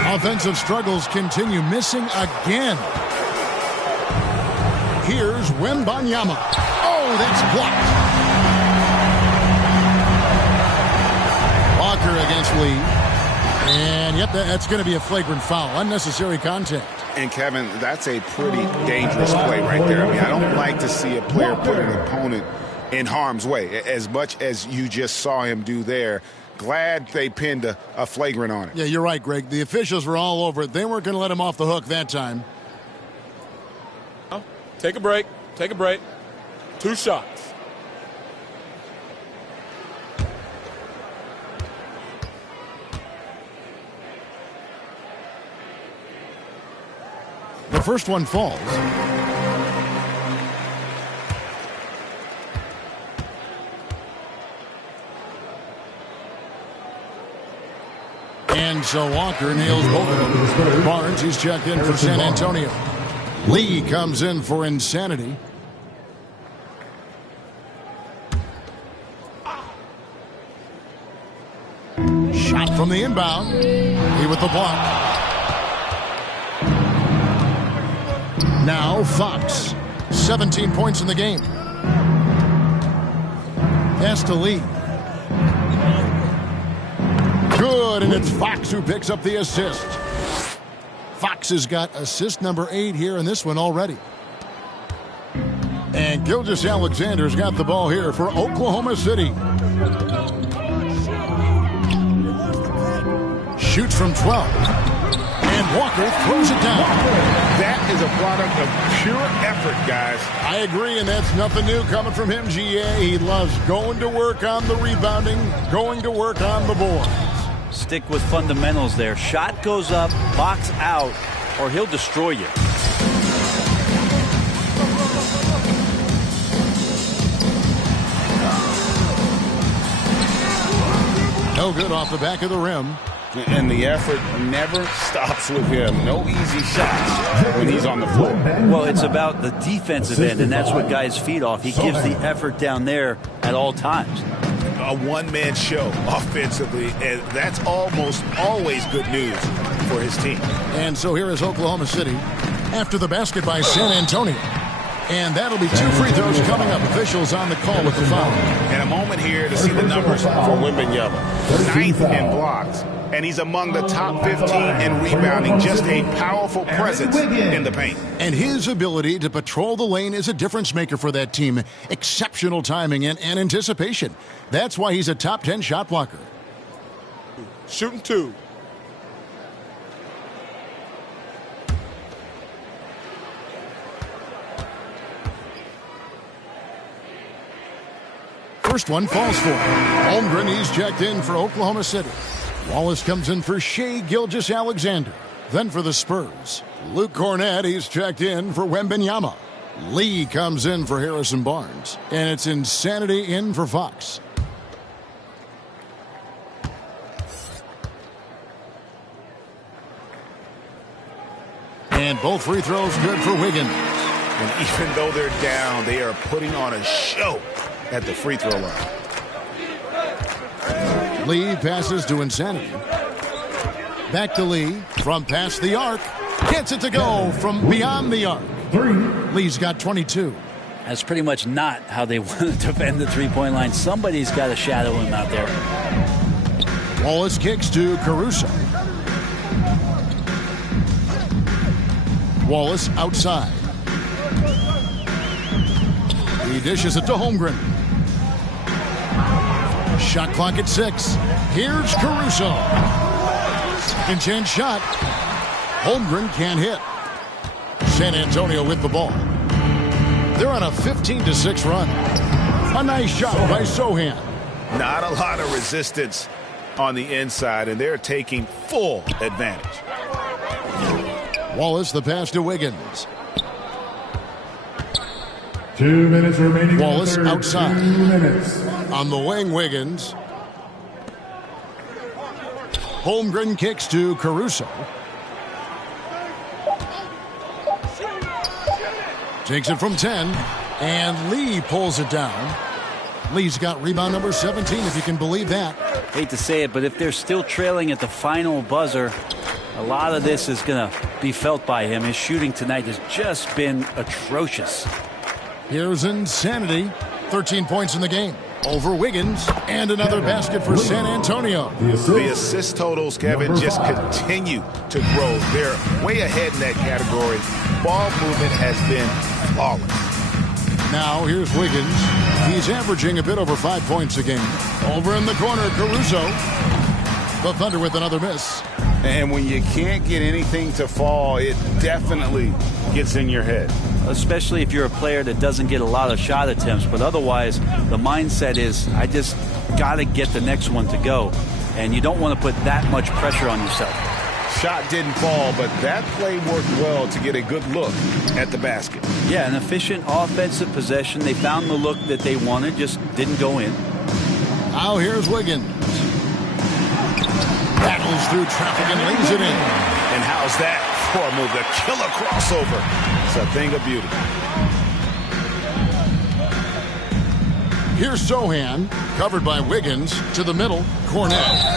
Offensive struggles continue, missing again. Here's Wembanyama. Oh, that's blocked. Walker against Lee. And, yep, that's going to be a flagrant foul. Unnecessary contact. And, Kevin, that's a pretty dangerous play right there. I mean, I don't like to see a player put an opponent in harm's way, as much as you just saw him do there. Glad they pinned a flagrant on it. Yeah, you're right, Greg. The officials were all over it. They weren't going to let him off the hook that time. Take a break. Take a break. 2 shots. The first one falls. And so Walker nails both of them. Barnes, he's checked in for San Antonio. Lee comes in for Insanity. Shot from the inbound. He with the block. Now Fox. 17 points in the game. Pass to Lee. Good, and it's Fox who picks up the assist. Fox has got assist number 8 here in this one already. And Gilgeous-Alexander's got the ball here for Oklahoma City. Shoots from 12. And Walker throws it down. That is a product of pure effort, guys. I agree, and that's nothing new coming from him, GA. He loves going to work on the rebounding, going to work on the board. Stick with fundamentals there. Shot goes up, box out, or he'll destroy you. No good off the back of the rim. And the effort never stops with him. No easy shots when he's on the floor. Well, it's about the defensive end, and that's what guys feed off. He gives the effort down there at all times. A one-man show offensively, and that's almost always good news for his team. And so here is Oklahoma City after the basket by San Antonio. And that'll be 2 free throws coming up. Officials on the call with the foul. And a moment here to see the numbers for Wembanyama. 9th in blocks, and he's among the top 15 in rebounding. Just a powerful presence in the paint. And his ability to patrol the lane is a difference maker for that team. Exceptional timing and anticipation. That's why he's a top 10 shot blocker. Shooting 2. First one falls for Holmgren. He's checked in for Oklahoma City. Wallace comes in for Shai Gilgeous-Alexander. Then for the Spurs, Luke Cornett. He's checked in for Wembanyama. Lee comes in for Harrison Barnes. And it's Insanity in for Fox. And both free throws good for Wiggins. And even though they're down, they are putting on a show at the free throw line. Lee passes to Insanity. Back to Lee from past the arc. Gets it to go from beyond the arc. Lee's got 22. That's pretty much not how they want to defend the three-point line. Somebody's got to shadow him out there. Wallace kicks to Caruso. Wallace outside. He dishes it to Holmgren. Shot clock at 6. Here's Caruso. Second chance shot. Holmgren can't hit. San Antonio with the ball. They're on a 15-6 run. A nice shot by Sohan. Not a lot of resistance on the inside, and they're taking full advantage. Wallace the pass to Wiggins. 2 minutes remaining. Wallace outside. 2 minutes. On the wing, Wiggins. Holmgren kicks to Caruso. Takes it from 10. And Lee pulls it down. Lee's got rebound number 17, if you can believe that. Hate to say it, but if they're still trailing at the final buzzer, a lot of this is going to be felt by him. His shooting tonight has just been atrocious. Here's Insanity. 13 points in the game. Over Wiggins. And another basket for San Antonio. The assist totals, Kevin, just continue to grow. They're way ahead in that category. Ball movement has been flawless. Now here's Wiggins. He's averaging a bit over 5 points a game. Over in the corner, Caruso. The Thunder with another miss. And when you can't get anything to fall, it definitely gets in your head. especially if you're a player that doesn't get a lot of shot attempts. But otherwise, the mindset is, I just got to get the next one to go. And you don't want to put that much pressure on yourself. Shot didn't fall, but that play worked well to get a good look at the basket. Yeah, an efficient offensive possession. They found the look that they wanted, just didn't go in. Now here's Wiggins. Battles through traffic and lays it in. And how's that for a move? The killer crossover. It's a thing of beauty. Here's Sohan, covered by Wiggins, to the middle. Cornette,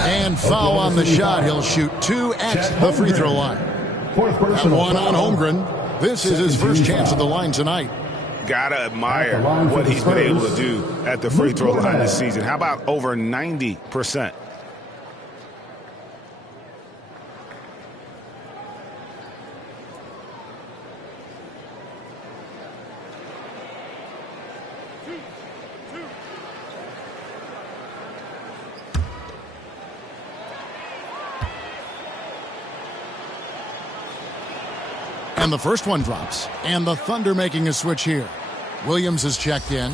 and foul on the shot. He'll shoot 2 at the free throw line. And one on Holmgren. This is his first chance at the line tonight. Gotta admire what he's been able to do at the free throw line this season. How about over 90%? And the first one drops. And the Thunder making a switch here. Williams is checked in.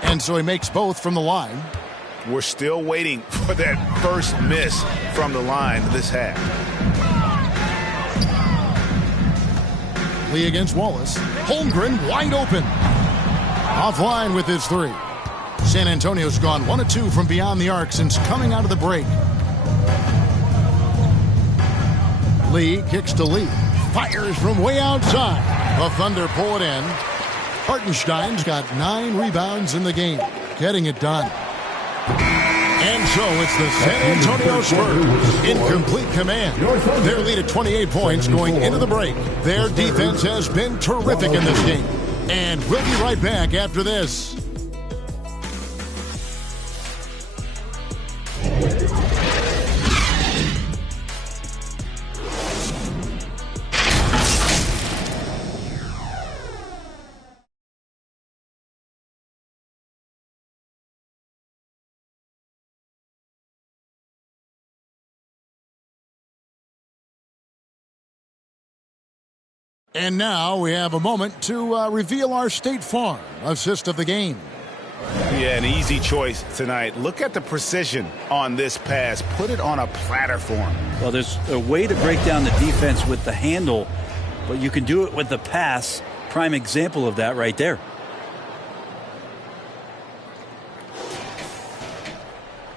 And so he makes both from the line. We're still waiting for that first miss from the line this half. Lee against Wallace. Holmgren wide open. Offline with his 3. San Antonio's gone 1 of 2 from beyond the arc since coming out of the break. Lee kicks to Lee. Fires from way outside. The Thunder pull it in. Hartenstein's got 9 rebounds in the game, getting it done. And so it's the San Antonio Spurs in complete command. Their lead at 28 points going into the break. Their defense has been terrific in this game. And we'll be right back after this. And now we have a moment to reveal our State Farm assist of the game. Yeah, an easy choice tonight. Look at the precision on this pass. Put it on a platter for him. Well, there's a way to break down the defense with the handle, but you can do it with the pass. Prime example of that right there.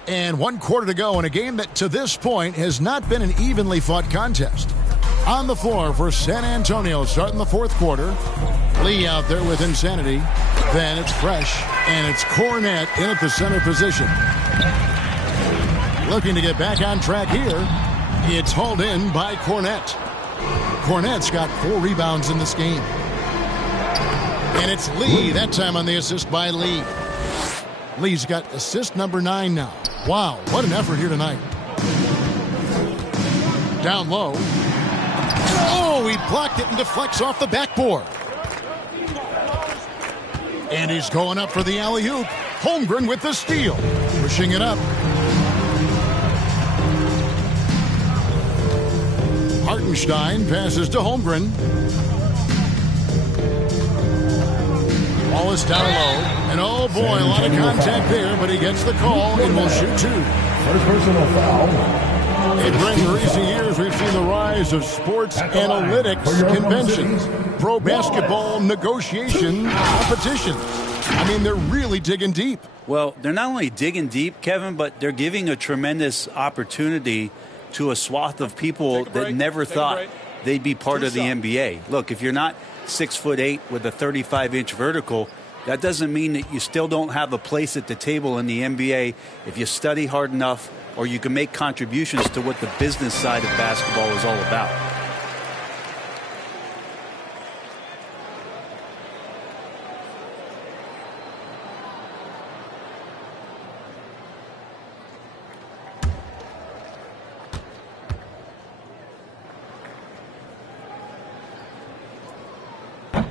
And 1 quarter to go in a game that to this point has not been an evenly fought contest. On the floor for San Antonio starting the 4th quarter. Lee out there with Insanity. Then it's Fresh, and it's Cornette in at the center position. Looking to get back on track here. It's hauled in by Cornette. Cornette's got 4 rebounds in this game. And it's Lee, that time on the assist by Lee. Lee's got assist number 9 now. Wow, what an effort here tonight. Down low. Oh, he blocked it and deflects off the backboard. And he's going up for the alley-oop. Holmgren with the steal. Pushing it up. Hartenstein passes to Holmgren. Wallace down low. And oh boy, a lot of contact there, but he gets the call and will shoot 2. First personal foul. In recent years, we've seen the rise of sports analytics conventions, pro basketball negotiation competitions. I mean, they're really digging deep. Well, they're not only digging deep, Kevin, but they're giving a tremendous opportunity to a swath of people that never thought they'd be part of the NBA. Look, if you're not 6'8" with a 35-inch vertical, that doesn't mean that you still don't have a place at the table in the NBA if you study hard enough, or you can make contributions to what the business side of basketball is all about.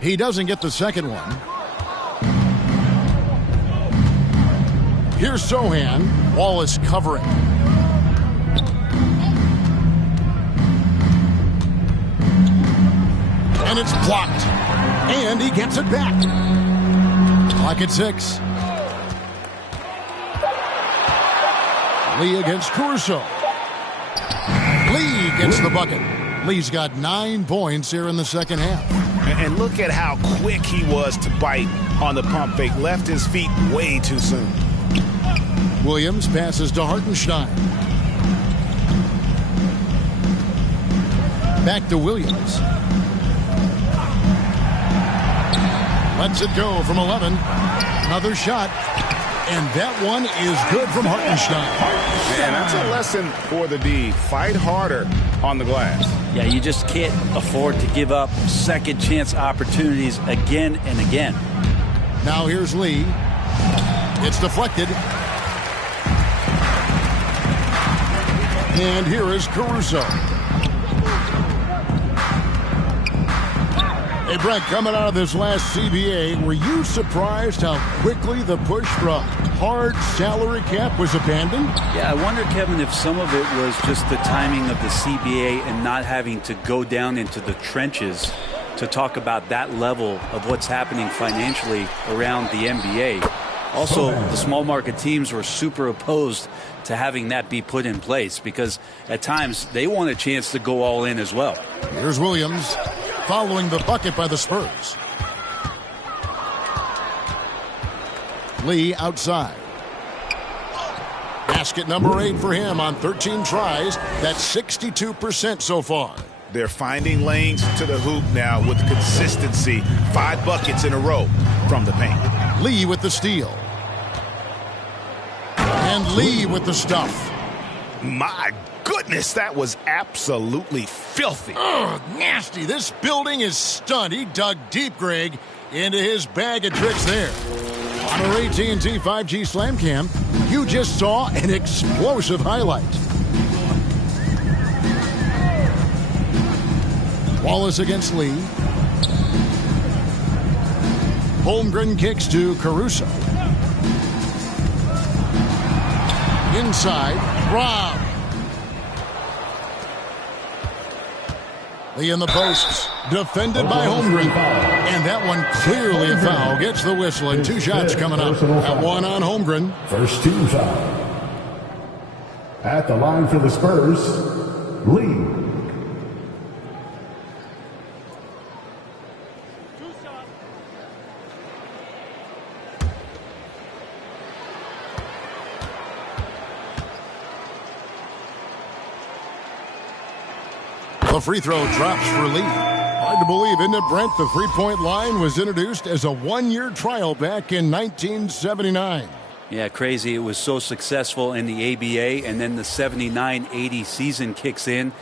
He doesn't get the second one. Here's Sohan. Wallace covering. And it's blocked. And he gets it back. Clock at 6. Lee against Caruso. Lee gets the bucket. Lee's got 9 points here in the second half. And look at how quick he was to bite on the pump fake. Left his feet way too soon. Williams passes to Hartenstein. Back to Williams. Lets it go from 11. Another shot. And that one is good from Hartenstein. Man, that's a lesson for the D. Fight harder on the glass. Yeah, you just can't afford to give up second chance opportunities again and again. Now here's Lee. It's deflected. And here is Caruso. Hey, Brett, coming out of this last CBA, were you surprised how quickly the push for a hard salary cap was abandoned? Yeah, I wonder, Kevin, if some of it was just the timing of the CBA and not having to go down into the trenches to talk about that level of what's happening financially around the NBA. Also, the small market teams were super opposed to having that be put in place because at times they want a chance to go all in as well. Here's Williams following the bucket by the Spurs. Lee outside. Basket number 8 for him on 13 tries. That's 62% so far. They're finding lanes to the hoop now with consistency. 5 buckets in a row from the paint. Lee with the steal. And Lee with the stuff. My goodness, that was absolutely filthy. Ugh, nasty. This building is stunned. He dug deep, Greg, into his bag of tricks there. On our AT&T 5G Slam Cam, you just saw an explosive highlight. Wallace against Lee. Holmgren kicks to Caruso. Inside, Rob. Lee in the posts, defended by Holmgren. And that one clearly a foul. Gets the whistle, and 2 shots coming up. That one on Holmgren. First team foul. At the line for the Spurs, Lee. The free throw drops for Lee. Hard to believe, isn't it, Brent? The three-point line was introduced as a 1-year trial back in 1979. Yeah, crazy. It was so successful in the ABA, and then the 79-80 season kicks in.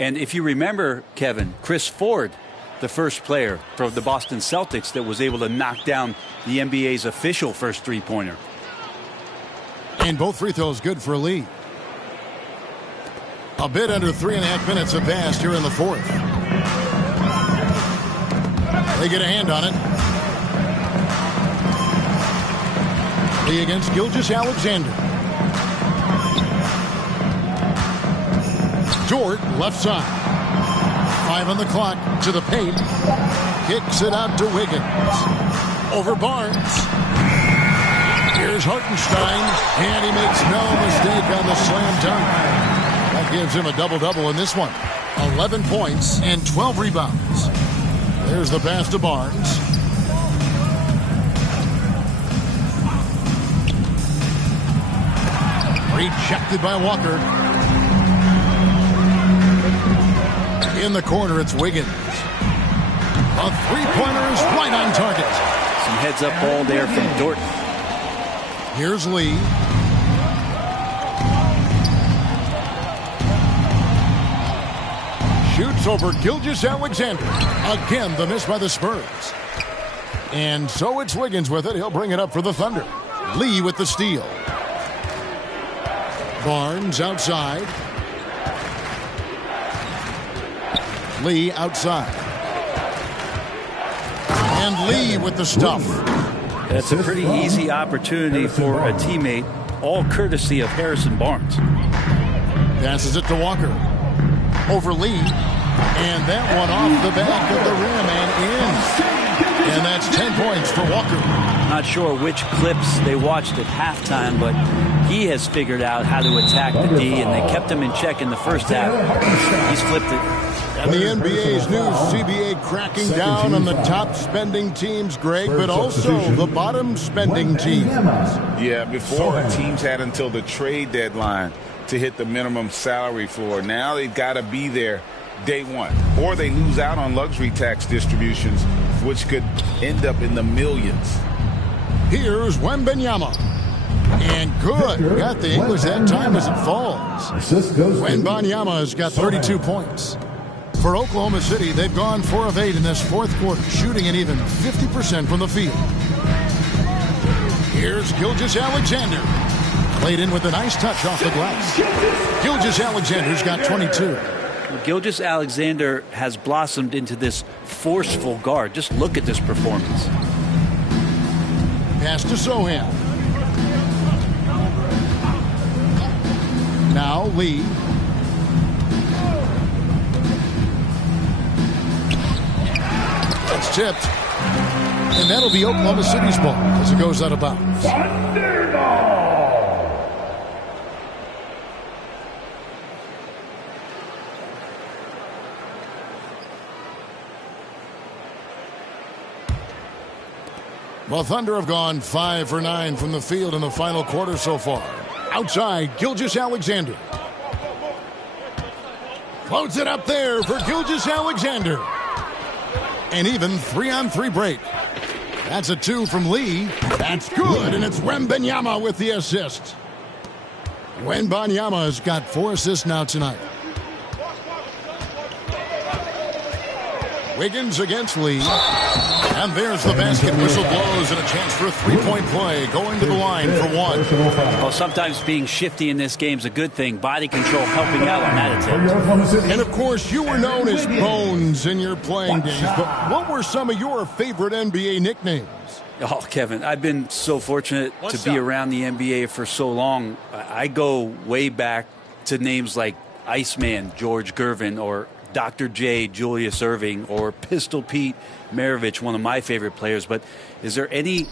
And if you remember, Kevin, Chris Ford, the first player for the Boston Celtics that was able to knock down the NBA's official first three-pointer. And both free throws good for Lee. A bit under 3.5 minutes have passed here in the fourth. They get a hand on it. Lee against Gilgeous-Alexander. Dort, left side. 5 on the clock, to the paint. Kicks it out to Wiggins. Over Barnes. Here's Hartenstein, and he makes no mistake on the slam dunk. That gives him a double-double in this one. 11 points and 12 rebounds. There's the pass to Barnes. Rejected by Walker. In the corner, it's Wiggins. A three-pointer is right on target. Some heads-up ball there from Dort. Here's Lee. Shoots over Gilgeous-Alexander. Again, the miss by the Spurs. And so it's Wiggins with it. He'll bring it up for the Thunder. Lee with the steal. Barnes outside. Lee outside. And Lee with the stuff. That's a pretty easy opportunity for a teammate, all courtesy of Harrison Barnes. Passes it to Walker. Over Lee. And that one off the back of the rim and in. And that's 10 points for Walker. Not sure which clips they watched at halftime, but he has figured out how to attack the D, and they kept him in check in the first half. He's flipped it. And the NBA's new CBA cracking down on the top spending teams, Greg, but also the bottom spending teams. Yeah, before teams had until the trade deadline to hit the minimum salary floor. Now they've got to be there day one, or they lose out on luxury tax distributions, which could end up in the millions. Here's Wembanyama. And good. Got the English that time as it falls. Wembanyama has got 32 points. For Oklahoma City, they've gone 4 of 8 in this fourth quarter, shooting an even 50% from the field. Here's Gilgeous-Alexander. Played in with a nice touch off the glass. Gilgeous-Alexander's got 22. Gilgeous-Alexander has blossomed into this forceful guard. Just look at this performance. Pass to Sohan. Now Lee. It's tipped. And that'll be Oklahoma City's ball as it goes out of bounds. Well, Thunder have gone 5 for 9 from the field in the final quarter so far. Outside, Gilgeous-Alexander. Floats it up there for Gilgeous-Alexander. And even 3-on-3 break. That's a 2 from Lee. That's good, and it's Wembanyama with the assist. Wembanyama has got 4 assists now tonight. Wiggins against Lee. And there's the basket. Whistle blows and a chance for a three-point play. Going to the line for 1. Well, sometimes being shifty in this game is a good thing. Body control helping out on that attempt. And, of course, you were known as Bones in your playing days. But what were some of your favorite NBA nicknames? Oh, Kevin, I've been so fortunate to be around the NBA for so long. I go way back to names like Iceman George Gervin, or Dr. J Julius Erving, or Pistol Pete Maravich, one of my favorite players. But is there any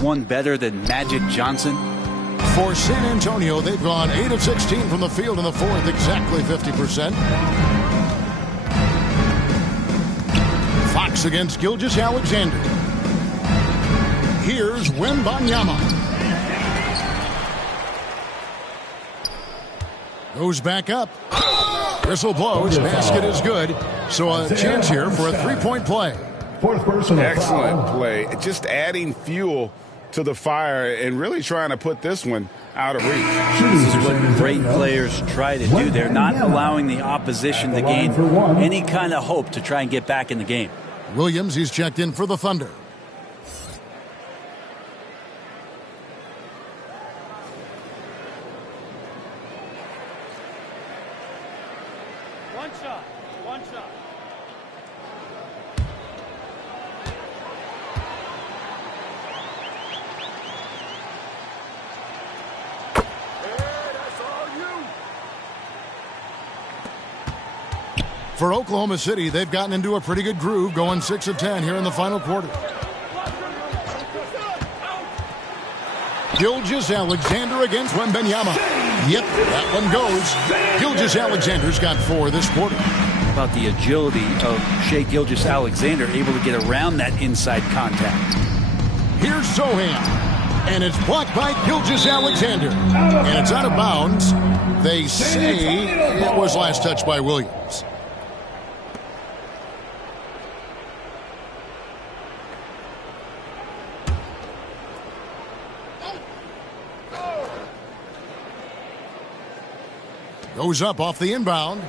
one better than Magic Johnson? For San Antonio, they've gone 8 of 16 from the field in the fourth, exactly 50%. Fox against Gilgeous-Alexander. Here's Wembanyama. Goes back up. Whistle blows. Basket is good. So a chance here for a three-point play. Excellent play. Just adding fuel to the fire and really trying to put this one out of reach. This is what great players try to do. They're not allowing the opposition to gain any kind of hope to try and get back in the game. Williams, he's checked in for the Thunder. One shot. For Oklahoma City, they've gotten into a pretty good groove, going 6 of 10 here in the final quarter. Gilgeous-Alexander against Wembanyama. Yep, that one goes. Gilgeous-Alexander's got 4 this quarter. About the agility of Shai Gilgeous-Alexander, able to get around that inside contact. Here's Sohan, and it's blocked by Gilgeous-Alexander. And it's out of bounds. They say it was last touched by Williams. Goes up off the inbound.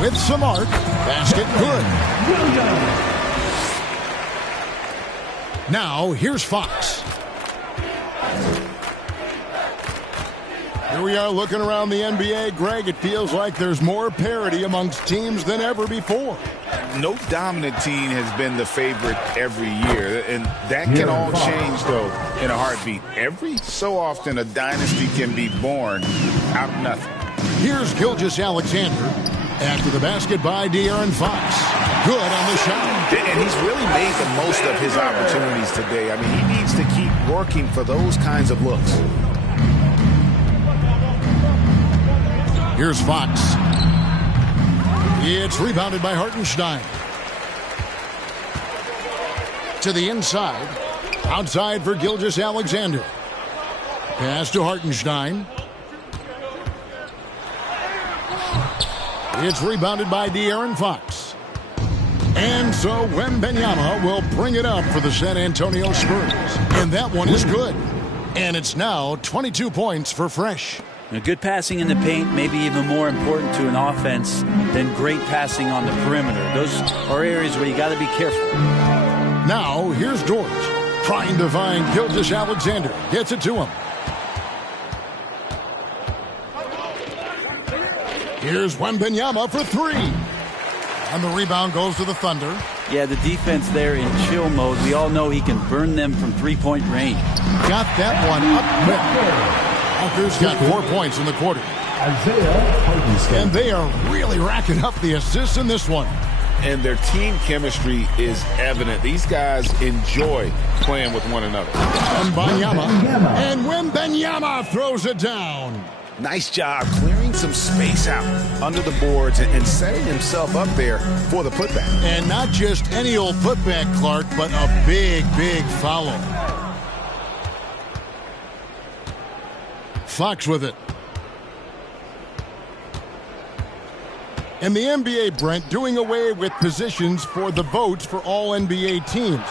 With Samart. Basket good. Now, here's Fox. Here we are looking around the NBA, Greg. It feels like there's more parity amongst teams than ever before. No dominant team has been the favorite every year, and that can all change, though, in a heartbeat. Every so often, a dynasty can be born out of nothing. Here's Gilgeous-Alexander after the basket by De'Aaron Fox. Good on the shot. And he's really made the most of his opportunities today. I mean, he needs to keep working for those kinds of looks. Here's Fox. It's rebounded by Hartenstein. To the inside. Outside for Gilgeous-Alexander. Pass to Hartenstein. It's rebounded by De'Aaron Fox. And so Wembanyama will bring it up for the San Antonio Spurs. And that one is good. And it's now 22 points for Fresh. Good passing in the paint may be even more important to an offense than great passing on the perimeter. Those are areas where you got to be careful. Now, here's George trying to find Gilgeous-Alexander. Gets it to him. Here's Wembanyama for three. And the rebound goes to the Thunder. Yeah, the defense there in chill mode. We all know he can burn them from three-point range. Got that one up quick. Walker's got 4 points in the quarter. And they are really racking up the assists in this one. And their team chemistry is evident. These guys enjoy playing with one another. And Wembanyama throws it down. Nice job clearing some space out under the boards and setting himself up there for the putback. And not just any old putback, Clark, but a big, big foul. Fox with it. And the NBA, Brent, doing away with positions for the votes for all NBA teams.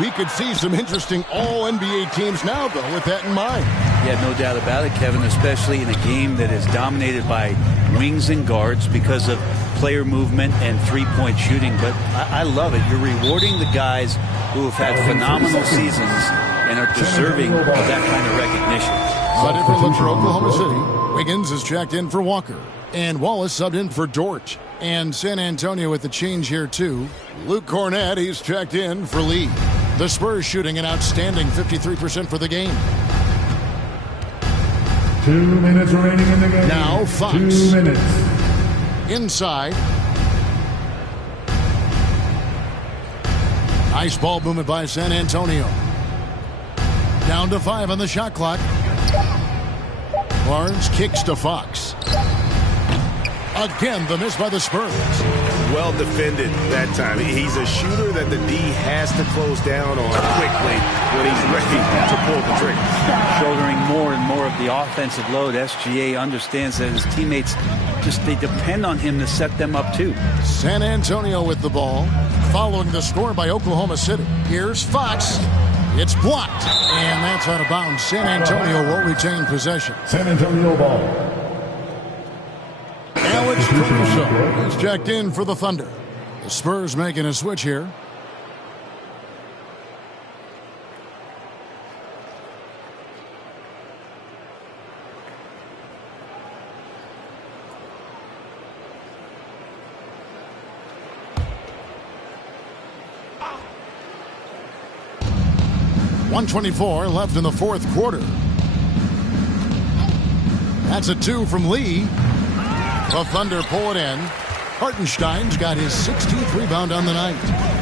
We could see some interesting all NBA teams now, though, with that in mind. Yeah, no doubt about it, Kevin, especially in a game that is dominated by wings and guards because of player movement and three-point shooting. But I love it. You're rewarding the guys who have had phenomenal seasons and are deserving of that kind of recognition. A different look for Oklahoma City. Wiggins is checked in for Walker. And Wallace subbed in for Dort. And San Antonio with the change here, too. Luke Cornett, he's checked in for Lee. The Spurs shooting an outstanding 53% for the game. 2 minutes remaining in the game. Now Fox. 2 minutes. Inside. Nice ball movement by San Antonio. Down to 5 on the shot clock. Barnes kicks to Fox. Again, the miss by the Spurs. Well defended that time. He's a shooter that the D has to close down on quickly when he's ready to pull the trigger. Shouldering more and more of the offensive load, SGA understands that his teammates they depend on him to set them up too. San Antonio with the ball, following the score by Oklahoma City. Here's Fox. It's blocked, and that's out of bounds. San Antonio will retain possession. San Antonio ball. Alex Caruso is checked in for the Thunder. The Spurs making a switch here. .124 left in the fourth quarter. That's a 2 from Lee. The Thunder pull it in. Hartenstein's got his 16th rebound on the night.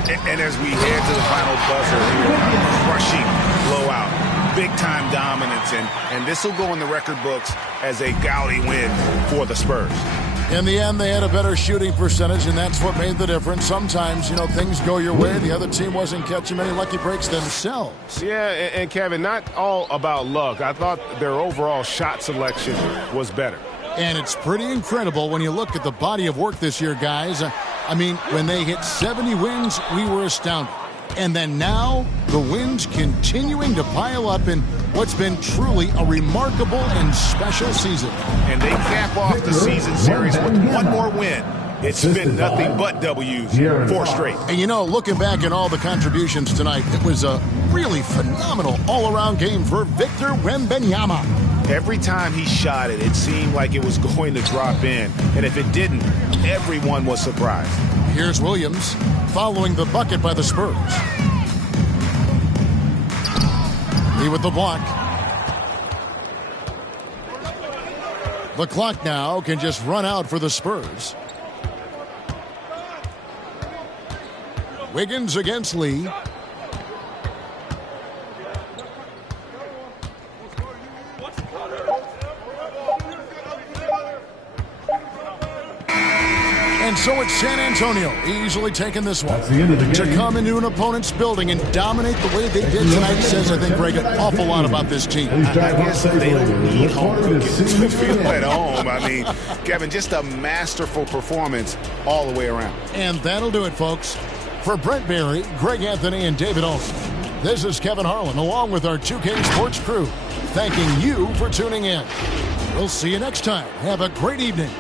And as we head to the final buzzer here, crushing blowout, big-time dominance, and this will go in the record books as a gaudy win for the Spurs. In the end, they had a better shooting percentage, and that's what made the difference. Sometimes, things go your way. The other team wasn't catching many lucky breaks themselves. Yeah, and Kevin, not all about luck. I thought their overall shot selection was better. And it's pretty incredible when you look at the body of work this year, guys. I mean, when they hit 70 wins, we were astounded. And then now, the wins continuing to pile up in what's been truly a remarkable and special season. And they cap off the season series with one more win. It's been nothing but W's, 4 straight. And looking back at all the contributions tonight, it was a really phenomenal all-around game for Victor Wembanyama. Every time he shot it, it seemed like it was going to drop in. And if it didn't, everyone was surprised. Here's Williams following the bucket by the Spurs. Lee with the block. The clock now can just run out for the Spurs. Wiggins against Lee. And so it's San Antonio easily taking this one. To come into an opponent's building and dominate the way they did tonight says, I think, Greg, an awful lot about this team. I guess they don't need home cooking to feel at home. I mean, Kevin, just a masterful performance all the way around. And that'll do it, folks. For Brent Barry, Greg Anthony, and David Olson, this is Kevin Harlan along with our 2K Sports crew, thanking you for tuning in. We'll see you next time. Have a great evening.